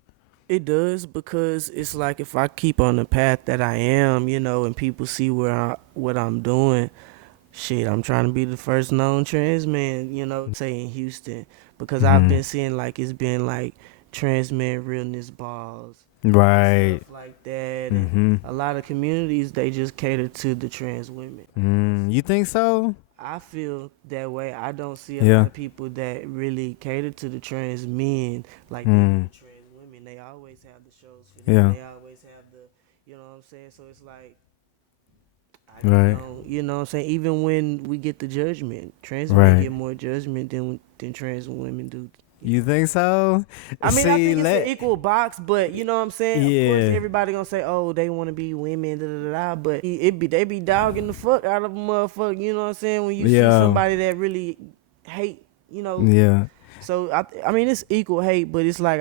It does, because it's like if I keep on the path that I am, and people see what I'm doing, shit, I'm trying to be the first known trans man, say in Houston, because I've Mhm. been seeing like it's been like trans man realness balls, Right. stuff like that, and Mhm. a lot of communities they just cater to the trans women. You think so? I feel that way. I don't see a lot Yeah. of people that really cater to the trans men like they do Mm. the trans women. They always have the shows for them. Yeah. They always have the, you know what I'm saying? So it's like, I just Right. don't, you know what I'm saying? Even when we get the judgment, trans men Right. get more judgment than trans women do. You think so? I mean, I See, think it's an equal box, but you know what I'm saying? Of course, Yeah. everybody gonna say, oh, they want to be women, da da da da. But they be dogging the fuck out of a motherfucker. You know what I'm saying? When you see Yeah. somebody that really hate, Yeah. So I mean, it's equal hate, but it's like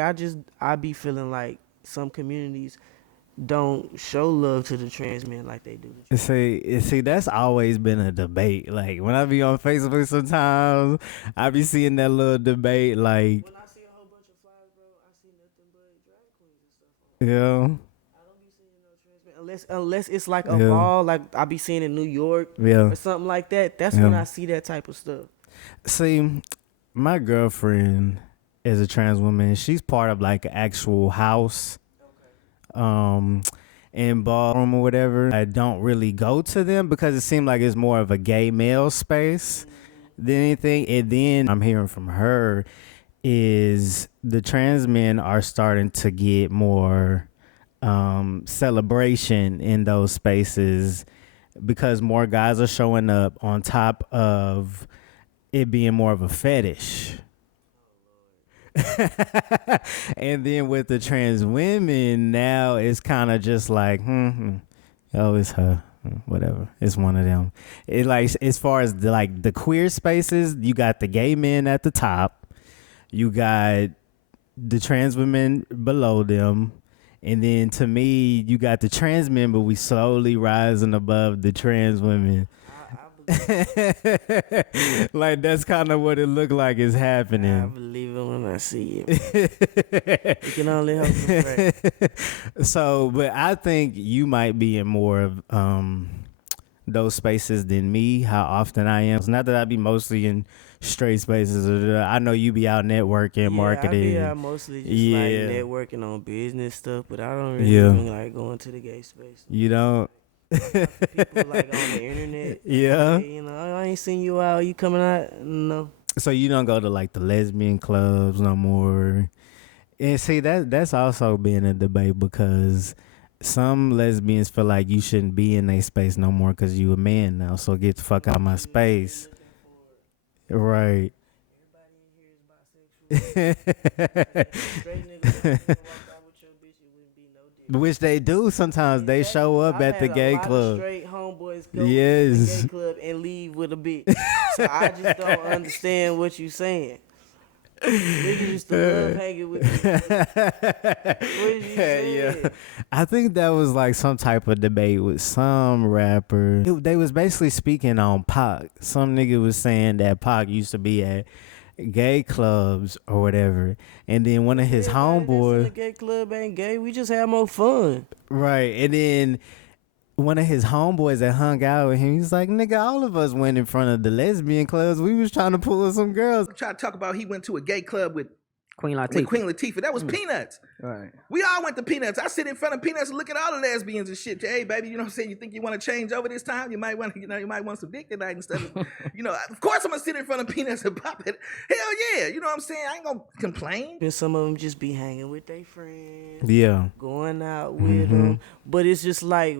I be feeling like some communities don't show love to the trans men like they do. See, that's always been a debate. Like when I be on Facebook, sometimes I be seeing that little debate. Like, When I see a whole bunch of flyers, bro, I see nothing but drag queens and stuff on. yeah, I don't be seeing no trans men unless it's like a yeah, ball, like I be seeing in New York yeah, or something like that. That's when yeah. I see that type of stuff. See, my girlfriend is a trans woman. She's part of like an actual house, in ballroom or whatever. I don't really go to them because it seemed like it's more of a gay male space than anything. And then I'm hearing from her is the trans men are starting to get more celebration in those spaces because more guys are showing up on top of it being more of a fetish. And then with the trans women, now it's kind of just like, oh, it's her. Whatever. It's one of them. It like as far as the queer spaces, you got the gay men at the top, you got the trans women below them, and then to me, you got the trans men, but we slowly rising above the trans women. Like that's kind of what it looked like is happening. I believe it when I see it. You can only hope and pray. So, but I think you might be in more of those spaces than me. How often I am? It's not that I be mostly in straight spaces. I know you be out networking, marketing. I be out mostly just like networking on business stuff, but I don't really even like going to the gay space. You don't. People like on the internet. Yeah. Hey, I ain't seen you out. You coming out? No. So you don't go to like the lesbian clubs no more. And see that's also been a debate because some lesbians feel like you shouldn't be in their space no more because you a man now. So get the fuck out of my space. Right. Which they do sometimes. They show up at the gay club. Straight homeboys go Yes. to the gay club and leave with a bitch. So I just don't understand what you saying. Niggas used to love hanging with me. What did you say? Yeah. I think that was like some type of debate with some rapper. They was basically speaking on Pac. Some nigga was saying that Pac used to be at gay clubs or whatever, and then one of his homeboys. The gay club ain't gay. We just have more fun. Right, and then one of his homeboys that hung out with him, he's like, nigga, all of us went in front of the lesbian clubs. We was trying to pull some girls. Try to talk about he went to a gay club with Queen Latifah. With Queen Latifah. That was Peanuts. Right. We all went to Peanuts. I sit in front of Peanuts and look at all the lesbians and shit. Hey, baby, you know what I'm saying? You think you want to change over this time? You might want, you might want some dick tonight and stuff. Of course I'm gonna sit in front of Peanuts and pop it. Hell yeah, you know what I'm saying? I ain't gonna complain. And some of them just be hanging with their friends. Yeah. Going out with them. But it's just like,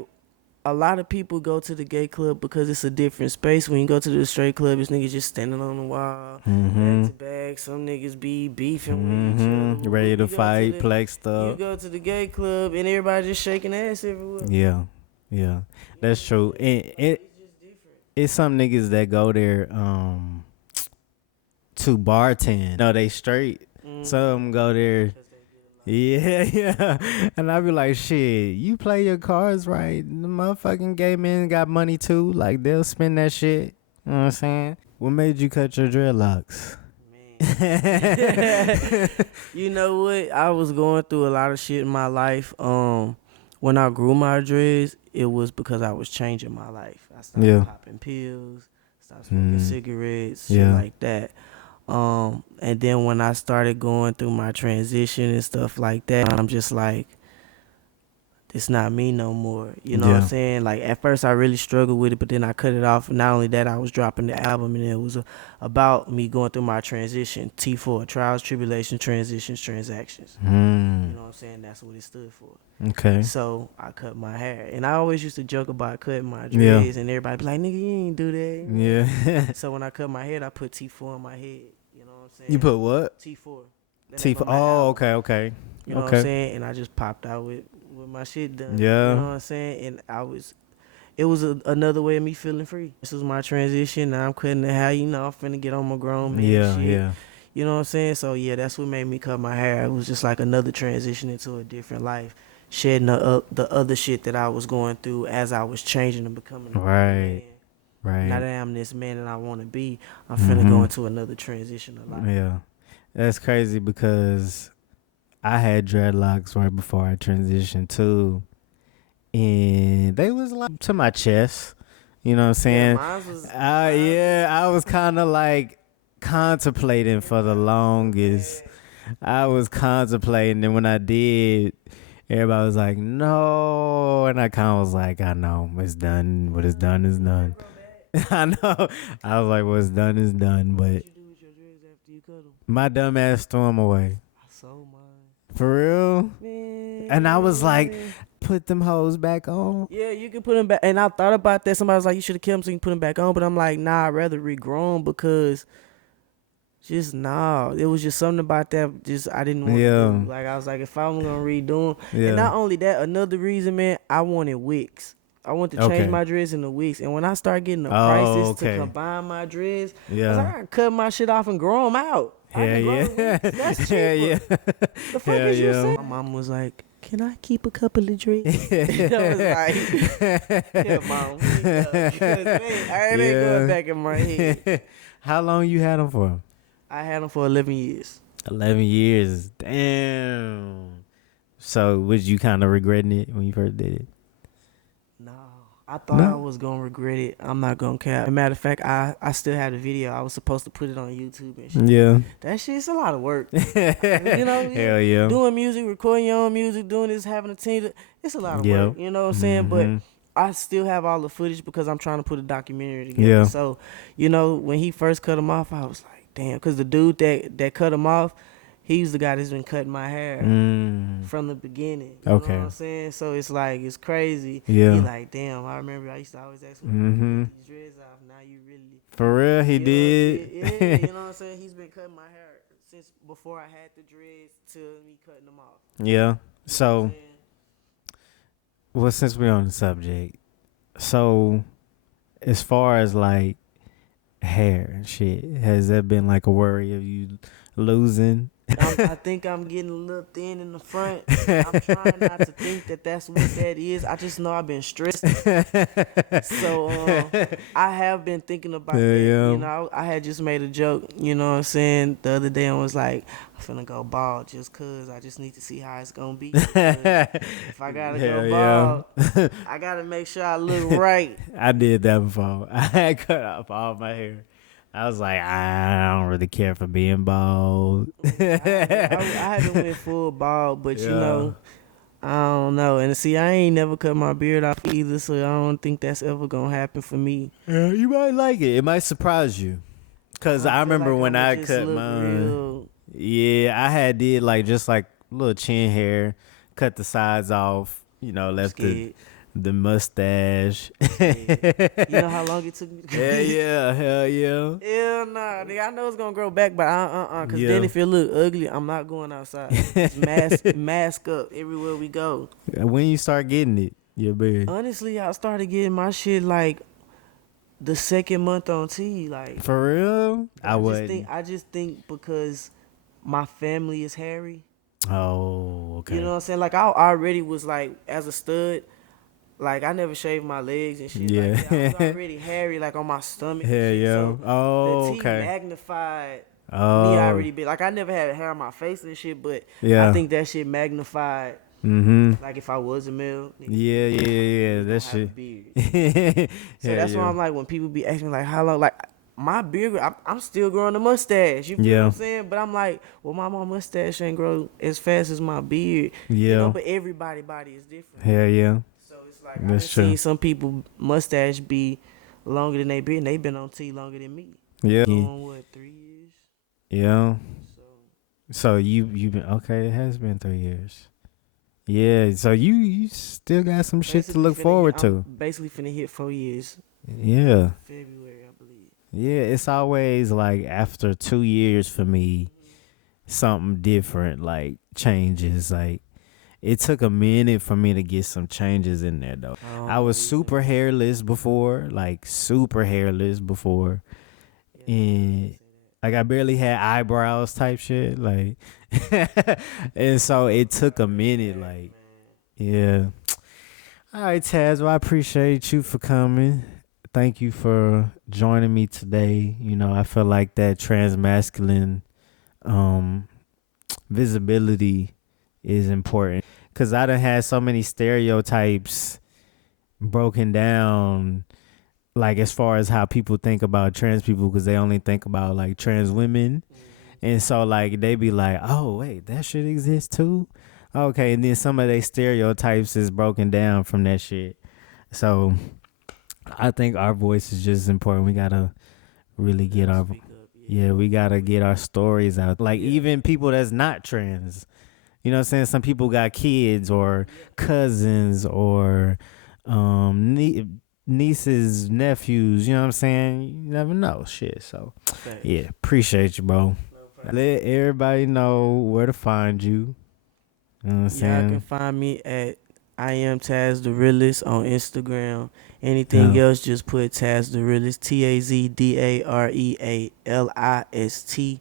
a lot of people go to the gay club because it's a different space. When you go to the straight club, it's niggas just standing on the wall, back to back. Some niggas be beefing with each other. Ready to fight, plexed You up. go to the gay club and everybody just shaking ass everywhere. Yeah, that's true. And it's some niggas that go there to bartend. No, they straight. Some of them go there. Yeah, yeah. And I be like, shit, you play your cards right. The motherfucking gay men got money too. Like, they'll spend that shit. You know what I'm saying? What made you cut your dreadlocks? Man. You know what? I was going through a lot of shit in my life. When I grew my dreads, it was because I was changing my life. I started Yeah. popping pills, stopped smoking cigarettes, shit Yeah. like that. And then when I started going through my transition and stuff like that, I'm just like, it's not me no more. You know what I'm Yeah. saying? Like, at first I really struggled with it, but then I cut it off. Not only that, I was dropping the album, and it was about me going through my transition. T4, trials, tribulations, transitions, transactions. You know what I'm saying? That's what it stood for. Okay. So I cut my hair. And I always used to joke about cutting my Yeah. dreads, and everybody be like, nigga, you ain't do that. Yeah. So when I cut my head, I put T4 on my head. You know what I'm saying? You put what? T4. That T. name of my Oh, album. okay, okay. You know what I'm saying? And I just popped out with my shit done. Yeah. You know what I'm saying? And it was another way of me feeling free. This was my transition. Now I'm cutting the hair. You know, I'm finna get on my grown man Yeah, shit. yeah. You know what I'm saying? So, yeah, that's what made me cut my hair. It was just like another transition into a different life. Shedding the other shit that I was going through as I was changing and becoming a Right. man. Right. Now that I'm this man that I want to be, I'm finna go into another transition of life. Yeah. That's crazy because I had dreadlocks right before I transitioned too. And they was like to my chest. You know what I'm saying? mine was- I was kind of like contemplating for the longest. I was contemplating, and when I did, everybody was like, no. And I kind of was like, I know, it's done. What is done is done. I know. I was like, what's done is done. But What you do with your dreads after you cut them? my dumb ass threw them away. I sold mine. For real? Man. And I was like, put them hoes back on. Yeah, you can put them back. And I thought about that. Somebody was like, you should have kept them so you can put them back on. But I'm like, nah, I'd rather regrow them because just nah. It was just something about that. Just I didn't want to do. Like, I was like, if I'm going to redo them. Yeah. And not only that, another reason, man, I wanted wigs. I want to change my dreads into wigs. And when I start getting the prices to combine my dreads, I was like, I can cut my shit off and grow them out. Yeah, yeah. That's cheaper. Yeah. The fuck is you saying? My mom was like, can I keep a couple of dreads? I was like, yeah, mom. Because, man, I ain't going back in my head. How long you had them for? I had them for 11 years. 11 years. Damn. So was you kind of regretting it when you first did it? No. I thought I was going to regret it. I'm not going to care. As a matter of fact, I still had a video. I was supposed to put it on YouTube and shit. Yeah. That shit's a lot of work. You know? Hell yeah. Doing music, recording your own music, doing this, having a team. It's a lot of work. You know what I'm saying? But I still have all the footage because I'm trying to put a documentary together. Yeah. So, you know, when he first cut him off, I was like, damn. Because the dude that cut him off, he's the guy that's been cutting my hair from the beginning. You know what I'm saying? So it's like, it's crazy. Yeah. He like, damn, I remember I used to always ask him, these dreads off. Now you really. For real, he You know, did. Yeah, you know what I'm saying? He's been cutting my hair since before I had the dreads to me cutting them off. Yeah. So, well, since we're on the subject, so as far as like hair and shit, has that been like a worry of you losing? I think I'm getting a little thin in the front. I'm trying not to think that that's what that is. I just know I've been stressed. So I have been thinking about that. Yeah. You know, I had just made a joke, you know what I'm saying, the other day. I was like, I'm finna go bald just cause I just need to see how it's gonna be. If I gotta go bald, I gotta make sure I look right. I did that before. I had cut off all my hair. I was like, I don't really care for being bald. I haven't went full bald, but you know, I don't know. And see, I ain't never cut my beard off either, so I don't think that's ever gonna happen for me. Yeah, you might like it. It might surprise you. Cause I remember like when I'ma I just cut look mine. real. Yeah, I had did like just like little chin hair, cut the sides off, you know, left the mustache. You know how long it took me to grow? Hell yeah. Hell nah, nigga. I know it's gonna grow back, but cause then if it look ugly, I'm not going outside. Just mask up everywhere we go. When you start getting it, your beard. Honestly, I started getting my shit like the second month on T. Like, For real? I would. I just think because my family is hairy. Oh, okay. You know what I'm saying? Like, I already was like, as a stud, like, I never shaved my legs and shit Yeah. like that. I was already hairy, like, on my stomach and Hell shit. yeah. So Oh, the T okay. magnified me Oh, already big. Like, I never had hair on my face and shit, but I yeah. think that shit magnified, Mm-hmm. like, if I was a male, Yeah, yeah, yeah. niggas That gonna have a shit. beard. So Hell that's why yeah. I'm like, when people be asking me, like, how long, like, my beard, I'm still growing a mustache. You feel Yeah. what I'm saying? But I'm like, well, my mustache ain't grow as fast as my beard. You Yeah. know, but everybody body is different. Hell yeah. So it's like, I done That's true. seen some people mustache be longer than they beard, and they been on T longer than me. Yeah. Going, what, 3 years? Yeah. So So you been okay? It has been 3 years. Yeah. So you still got some shit to basically look finna forward hit, I'm to. basically finna hit 4 years. Yeah. February, I believe. Yeah. It's always like after 2 years for me, something different like changes. Like it took a minute for me to get some changes in there though. I don't I was believe super that. hairless before, like super hairless before, Yeah, and like I barely had eyebrows type shit. Like, and so it took a minute. Like, yeah. All right, Taz. Well, I appreciate you for coming. Thank you for joining me today. You know, I feel like that transmasculine visibility is important because I done had so many stereotypes broken down, like as far as how people think about trans people, because they only think about like trans women. And so like they be like, oh wait, that shit exists too. Okay, and then some of their stereotypes is broken down from that shit. So I think our voice is just important. We gotta really get our Speak up, yeah, we gotta get our stories out. Like even people that's not trans. You know what I'm saying? Some people got kids or cousins or nieces, nephews, you know what I'm saying? You never know. Shit. So Facts. yeah, appreciate you, bro. No problem. Let everybody know where to find you. You know what I'm Y'all saying? can find me at I am Taz Da Realist on Instagram. Anything Yeah. else, just put Taz Da Realist, TazDarealist.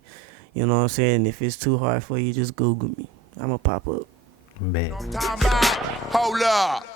You know what I'm saying? If it's too hard for you, just Google me. I'ma pop up. Bet. NomTalmBaht, hold up.